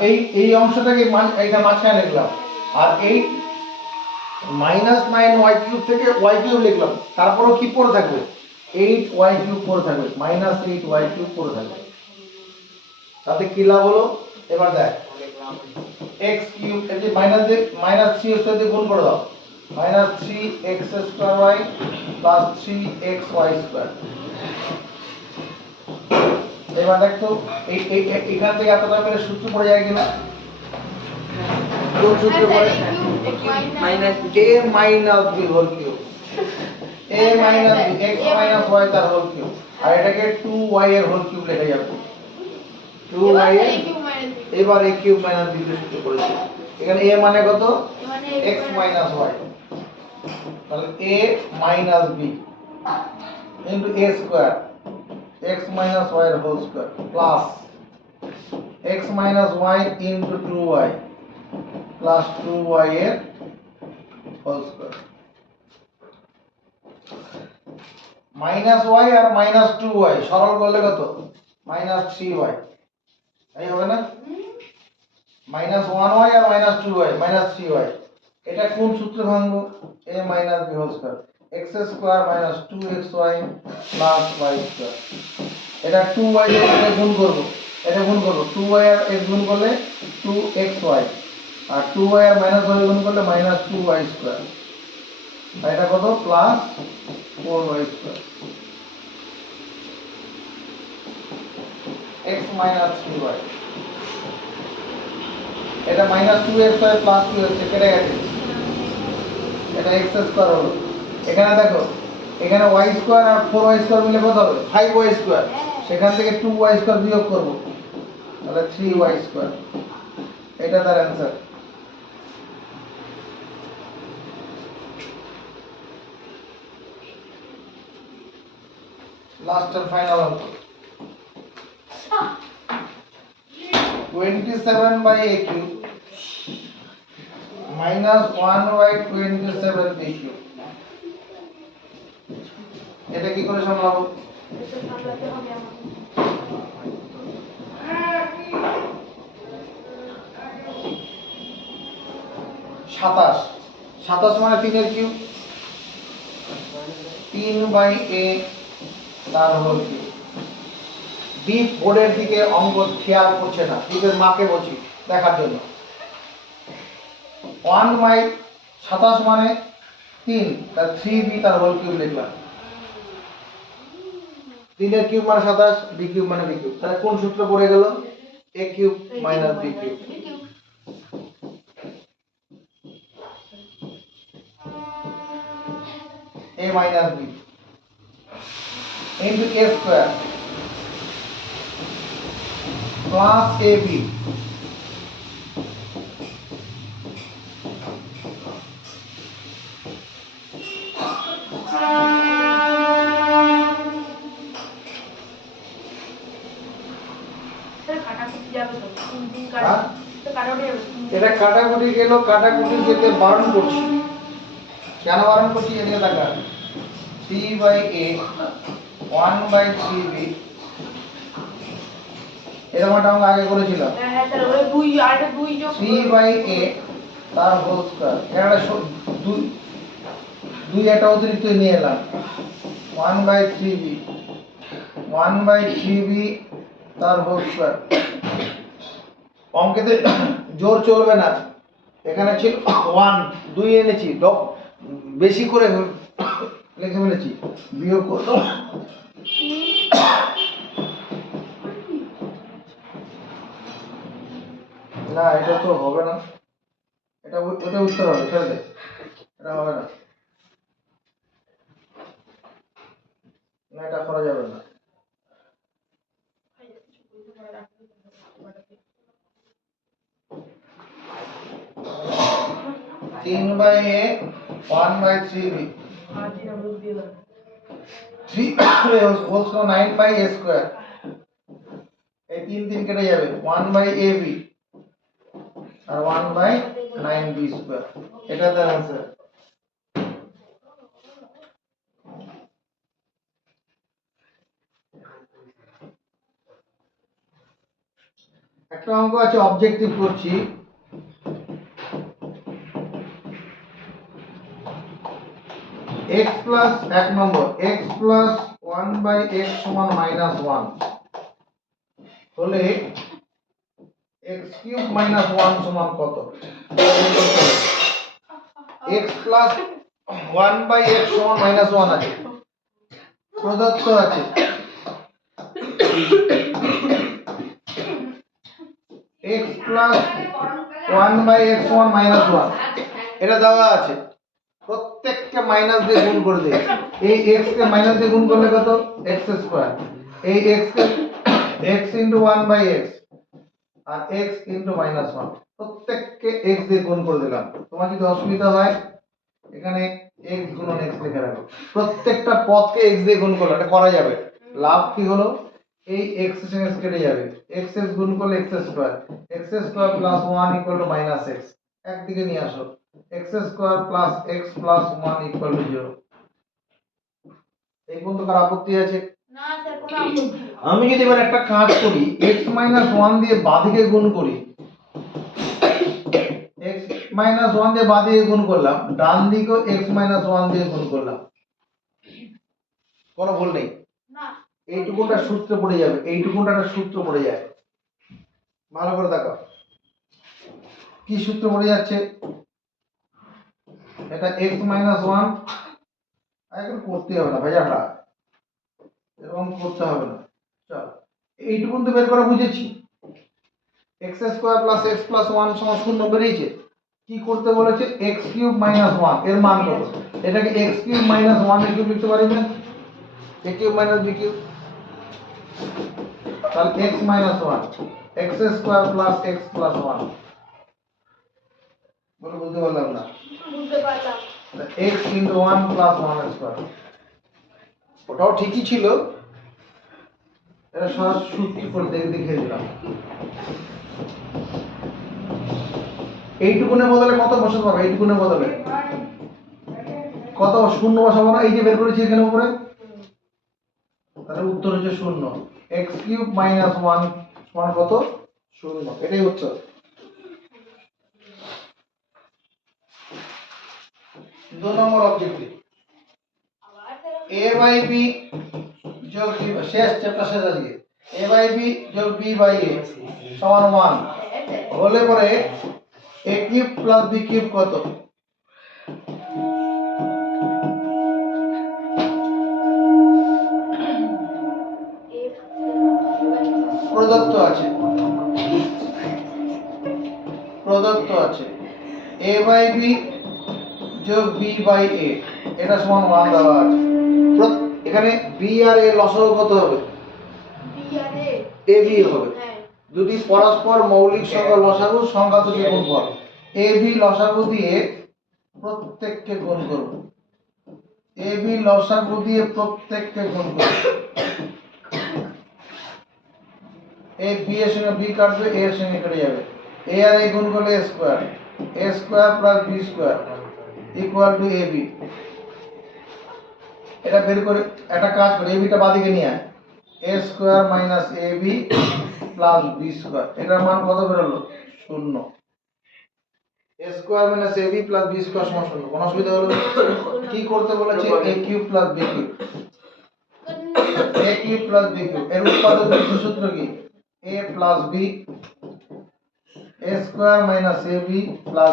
এই অংশটাকে এইটা মাঝখানে লিখলাম, আর এই মাইনাস 9y কিউব থেকে y কিউব লিখলাম, তারপরেও কি পড়ে থাকবে, 8y কিউব পড়ে থাকবে, মাইনাস 8y কিউব পড়ে থাকবে, তাতে কি লাভ হলো, এবার দেখ x কিউব এই যে মাইনাস 3 এর সাথে গুণ করে দাও, minus 3x square y plus 3xy square. এবার দেখ তো এখান থেকে এতটা মিলে সূত্র পড়ে যায় কিনা, কোন সূত্র পড়ে, minus a minus b whole cube, a minus x minus y তার হোল কিউব, আর এটাকে 2y এর হোল কিউব লেখা যাবে, 2y এর, এবার a কিউব মাইনাস b কে সূত্র করেছি, এখানে a মানে কত, x মাইনাস y, তাহলে a minus b into a square x minus y এর whole square plus x minus y into 2y plus 2y এর হোল স্কয়ার। মাইনাস ওয়াই আর মাইনাস টু ওয়াই সরল করলে কত মাইনাস থ্রি ওয়াই, এই হবে না? মাইনাস ওয়ান ওয়াই আর minus two y minus three y, এটা কোন সূত্রে ভাঙবো? এ minus b whole square x square minus two x y plus y square. এটা টু ওয়াই এটা গুণ করবো, এটা গুণ করবো, টু ওয়াই আর এক্স গুণ করলে টু এক্স ওয়াই, আর টু ওয়াই আর মাইনাস ওয়াই গুণ করলে মাইনাস টু ওয়াই স্কয়ার, আর এটা কত plus four y square x minus three y. এটা minus two x y plus two x কেটে গেছে, এটা এক্স স্কয়ার হলো। এখানে দেখো এখানে ওয়াই স্কয়ার আর ফোর ওয়াই স্কয়ার মিলে কত হবে ফাইভ ওয়াই স্কয়ার, সেখান থেকে টু ওয়াই স্কয়ার বিয়োগ করব, তাহলে থ্রি ওয়াই স্কয়ার। এটা তার অ্যান্সার। লাস্ট এন্ড ফাইনাল অঙ্ক 27 by a cube minus 1 by 27 b cube, এটা কি করে সামলাবো? এটা সামলাতে হবে আমাকে। 27 27 মানে 3 এর কিউব, 3 বাই a তার হোল কিউব। দীপ বোর্ডের দিকে অঙ্ক খেয়াল করছে না, দীপের মাকে বলছি দেখার জন্য। 1 বাই 27 মানে 3, তার 3b তার হোল কিউব লিখলাম। 3 এর কিউব মানে 27, b কিউব মানে b কিউব, তাহলে কোন সূত্র পড়ে গেল? a cube minus b cube. a minus b into a square plus ab sir কাটাকুটি যাবে তো তিন দিন হ্যাঁ? কাটাকুটি যাবে এটা কাটাকুটি গেল, কাটাকুটি যেতে বারণ করছি। কেন বারণ করছি এদিকে দেখা, 3 বাই a 1 বাই 3b, এরকম একটা আমরা আগে করেছিলাম। হ্যাঁ হ্যাঁ স্যার ওই দুই আর একটা দুই যোগ 3 বাই a তার হোল স্কয়ার, এটা দুই দুই একটা অতিরিক্ত নিয়ে এলাম, 1 বাই 3b 1 বাই 3b তার হোল স্কয়ার। অঙ্কেতে জোর চলবে না, এখানে ছিল 1 2 এনেছি, বেশি করে লিখে ফেলেছি, বিয়োগ করব না, এটা তো হবে না, এটা ওটা উত্তর হবে, ছেড়ে দে, এটা হবে না, না এটা করা যাবে না। 3 by a 1 by 3b, 3 whole square 9 by a square, এই 3 3 কেটে যাবে, 1 বাই ab আর 1 বাই 9b স্কয়ার, এটা তার आंसर। একটা অঙ্ক আছে অবজেক্টিভ করছি, x plus 1 number x plus 1 by x সমান মাইনাস 1 হলে x কিউব মাইনাস 1 সমান কত? x প্লাস 1 বাই x সমান মাইনাস 1 আছে, প্রদত্ত আছে, x প্লাস 1 বাই x সমান মাইনাস 1 এটা দেওয়া আছে, প্রত্যেককে মাইনাস দিয়ে গুণ করে দেই। এই x কে মাইনাস দিয়ে গুণ করলে কত? x square. এই x কে x ইনটু 1 বাই x আর x ইনটু মাইনাস 1, প্রত্যেককে x দিয়ে গুণ করে দিলাম। তোমার যদি অসুবিধা হয় এখানে x গুণন x লিখে রাখো, প্রত্যেকটা পদকে x দিয়ে গুণ করলে এটা করা যাবে। লাভ কি হলো? এই x এর সঙ্গে কেটে যাবে, x x গুণ করলে x square, x square plus 1 equal to minus x, একদিকে নিয়ে আসো, x square plus x plus 1 equal to 0। এই পর্যন্ত কার আপত্তি আছে? না স্যার কোনো আপত্তি নেই। আমি যদি এবার একটা কাজ করি x - 1 দিয়ে বাঁদিকে গুণ করি, x - 1 দিয়ে বাঁদিকে গুণ করলাম, ডান দিকেও x - 1 দিয়ে গুণ করলাম, কোনো ভুল নেই। না এইটুকুনটা সূত্রে পড়ে যাবে, এইটুকুনটা একটা সূত্র পড়ে যায়। ভালো করে দেখো কি সূত্র পড়ে যাচ্ছে। এটা x - 1 এখন করতে হবে না ভাইয়াটা, এরকম করতে হবে না। চল এইটুকুন তো বের করা বুঝেছি। x² + x + 1 = 0 বেরিয়েছে। কি করতে বলেছে? x³ - 1 এর মান কত? এটাকে x³ - 1 এর কিউব লিখতে পারি না? a³ - b³ তাহলে x - 1 x² + x + 1 বলে বুঝতে পারলাম না। বুঝতে পারলাম। x × 1 + 1² ওটাও ঠিকই ছিল, এটা সহজ সূত্র করে দেখিয়ে দিলাম। এইটুকুনের বদলে কত বসাতে হবে? এইটুকুনের বদলে কত শূন্য বসাবো না? এই যে বের করেছি এখানে উপরে, তাহলে উত্তর হচ্ছে 0। x³ - 1 সমান কত? 0। এটাই উত্তর। দু নম্বর অবজেক্টিভ a/b যোগ b শেষ চ্যাপ্টার শেষ আজকে a/b যোগ b/a সমান 1 হলে পরে a³ + b³ কত? প্রদত্ত আছে, প্রদত্ত আছে a/b যোগ b/a এটা সমান 1 দেওয়া আছে। এখানে b আর a লসাগু কত হবে? বি আর এ ab হবে। হ্যাঁ দুটি পরস্পর মৌলিক সংখ্যা লসাগু সংখ্যা থেকে গুণ কর। ab লসাগু দিয়ে প্রত্যেককে গুণ করব, ab লসাগু দিয়ে প্রত্যেককে গুণ করব। এই b এর সঙ্গে b কাটবে, a এর সঙ্গে কেটে যাবে, a আর a গুণ করলে a² + b² = ab। এটা বের করে একটা কাজ করে ab টা বাদিকে নিয়ে আয়, a² - ab + b²। এটার মান কত বের হলো? 0। a² - ab + b² সমান 0। কোনো অসুবিধা হলো? কি করতে বলেছে? a³ + b³ a³ + b³ এর উৎপাদক সূত্র কি? a + b a² - ab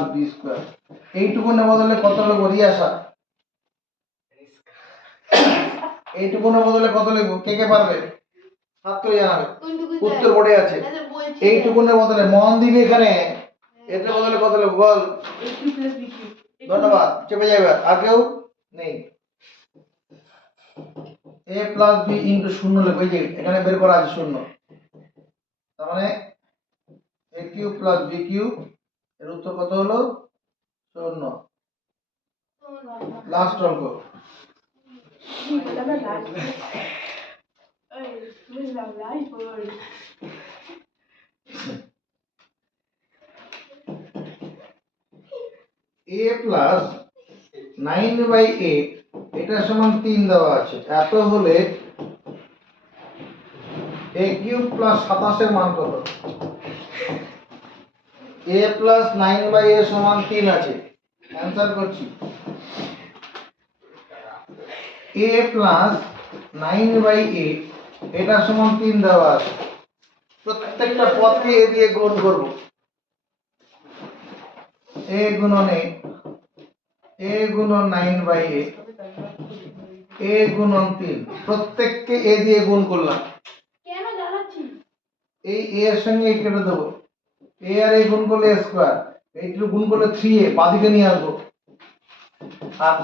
+ b²। এইটুকুনের বদলে কত লিখব? রিয়াসা এইটুকুনের বদলে কত লিখব? কে পারবে? হাত তুলে জানাবে। উত্তর বোর্ডে আছে। এইটুকুনের বদলে মন দিবি এখানে, এটার বদলে কত লিখব বল? a³ + b³ ধন্যবাদ, চেপে যাবে। আর কেউ নেই? a + b * 0 লিখব। এই যে এখানে বের করা আছে 0, তার মানে a³ + b³ এর উত্তর কত হলো? 0। লাস্ট অঙ্ক আমরা লাইভ এই বুঝলাম লাইভ বল a + 9/8 এটা সমান 3 দেওয়া আছে। এত হলে a³ + 27 এর মান কত? a + 9/8 সমান 3 আছে, অ্যানসার করছি। a + 9/8 এটা সমান 3 দেওয়া আছে। প্রত্যেকটা পদকে a দিয়ে গুণ করব। a গুণন a গুণন 9/8 a গুণন 3 প্রত্যেককে a দিয়ে গুণ করলাম। কেন জানাচ্ছি? এই a এর সঙ্গে এই কেটে দেবো, a আর a গুণ করলে a², এইটুকু গুণ করলে 3a বাদিকে নিয়ে আসবো, আর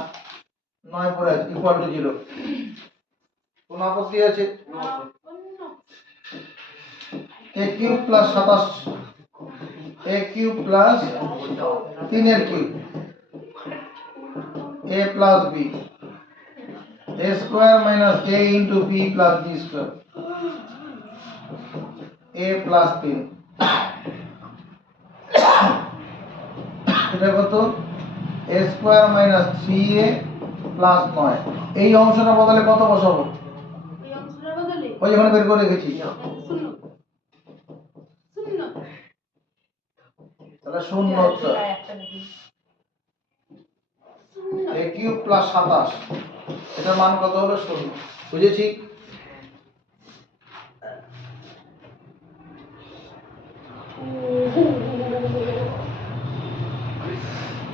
9 পড়ে আছে = 0। কোন আপত্তি আছে? a³ + 27 a³ + 3 এর cube a + b a² - a × b + b² a + 3 এটা কত? a² - 3a + 9 এই অংশটা বদলে কত বসাবো? এই অংশটার বদলে ওই যেখানে বের করে রেখেছি। শূন্য শূন্য তাহলে শূন্য হচ্ছে একটা দেখি শূন্য a কিউব প্লাস 27, এটার মান কত হলো? শূন্য। বুঝেছি?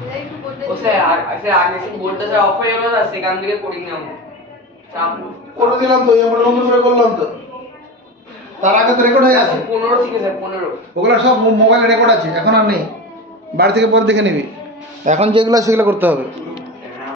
এটা একটু বলতে ও স্যার আগে সে বোর্ডটা স্যার অফ হয়ে গেল না, সেখান থেকে করি না করে দিলাম তো, আমরা নতুন করে করলাম তো। তার আগে তো রেকর্ড হয়ে গেছে। 15 থেকে স্যার 15 ওগুলো সব মোবাইলে রেকর্ড আছে, এখন আর নেই। বাড়ি থেকে পরে দেখে নিবি। এখন যেগুলো সেগুলো করতে হবে।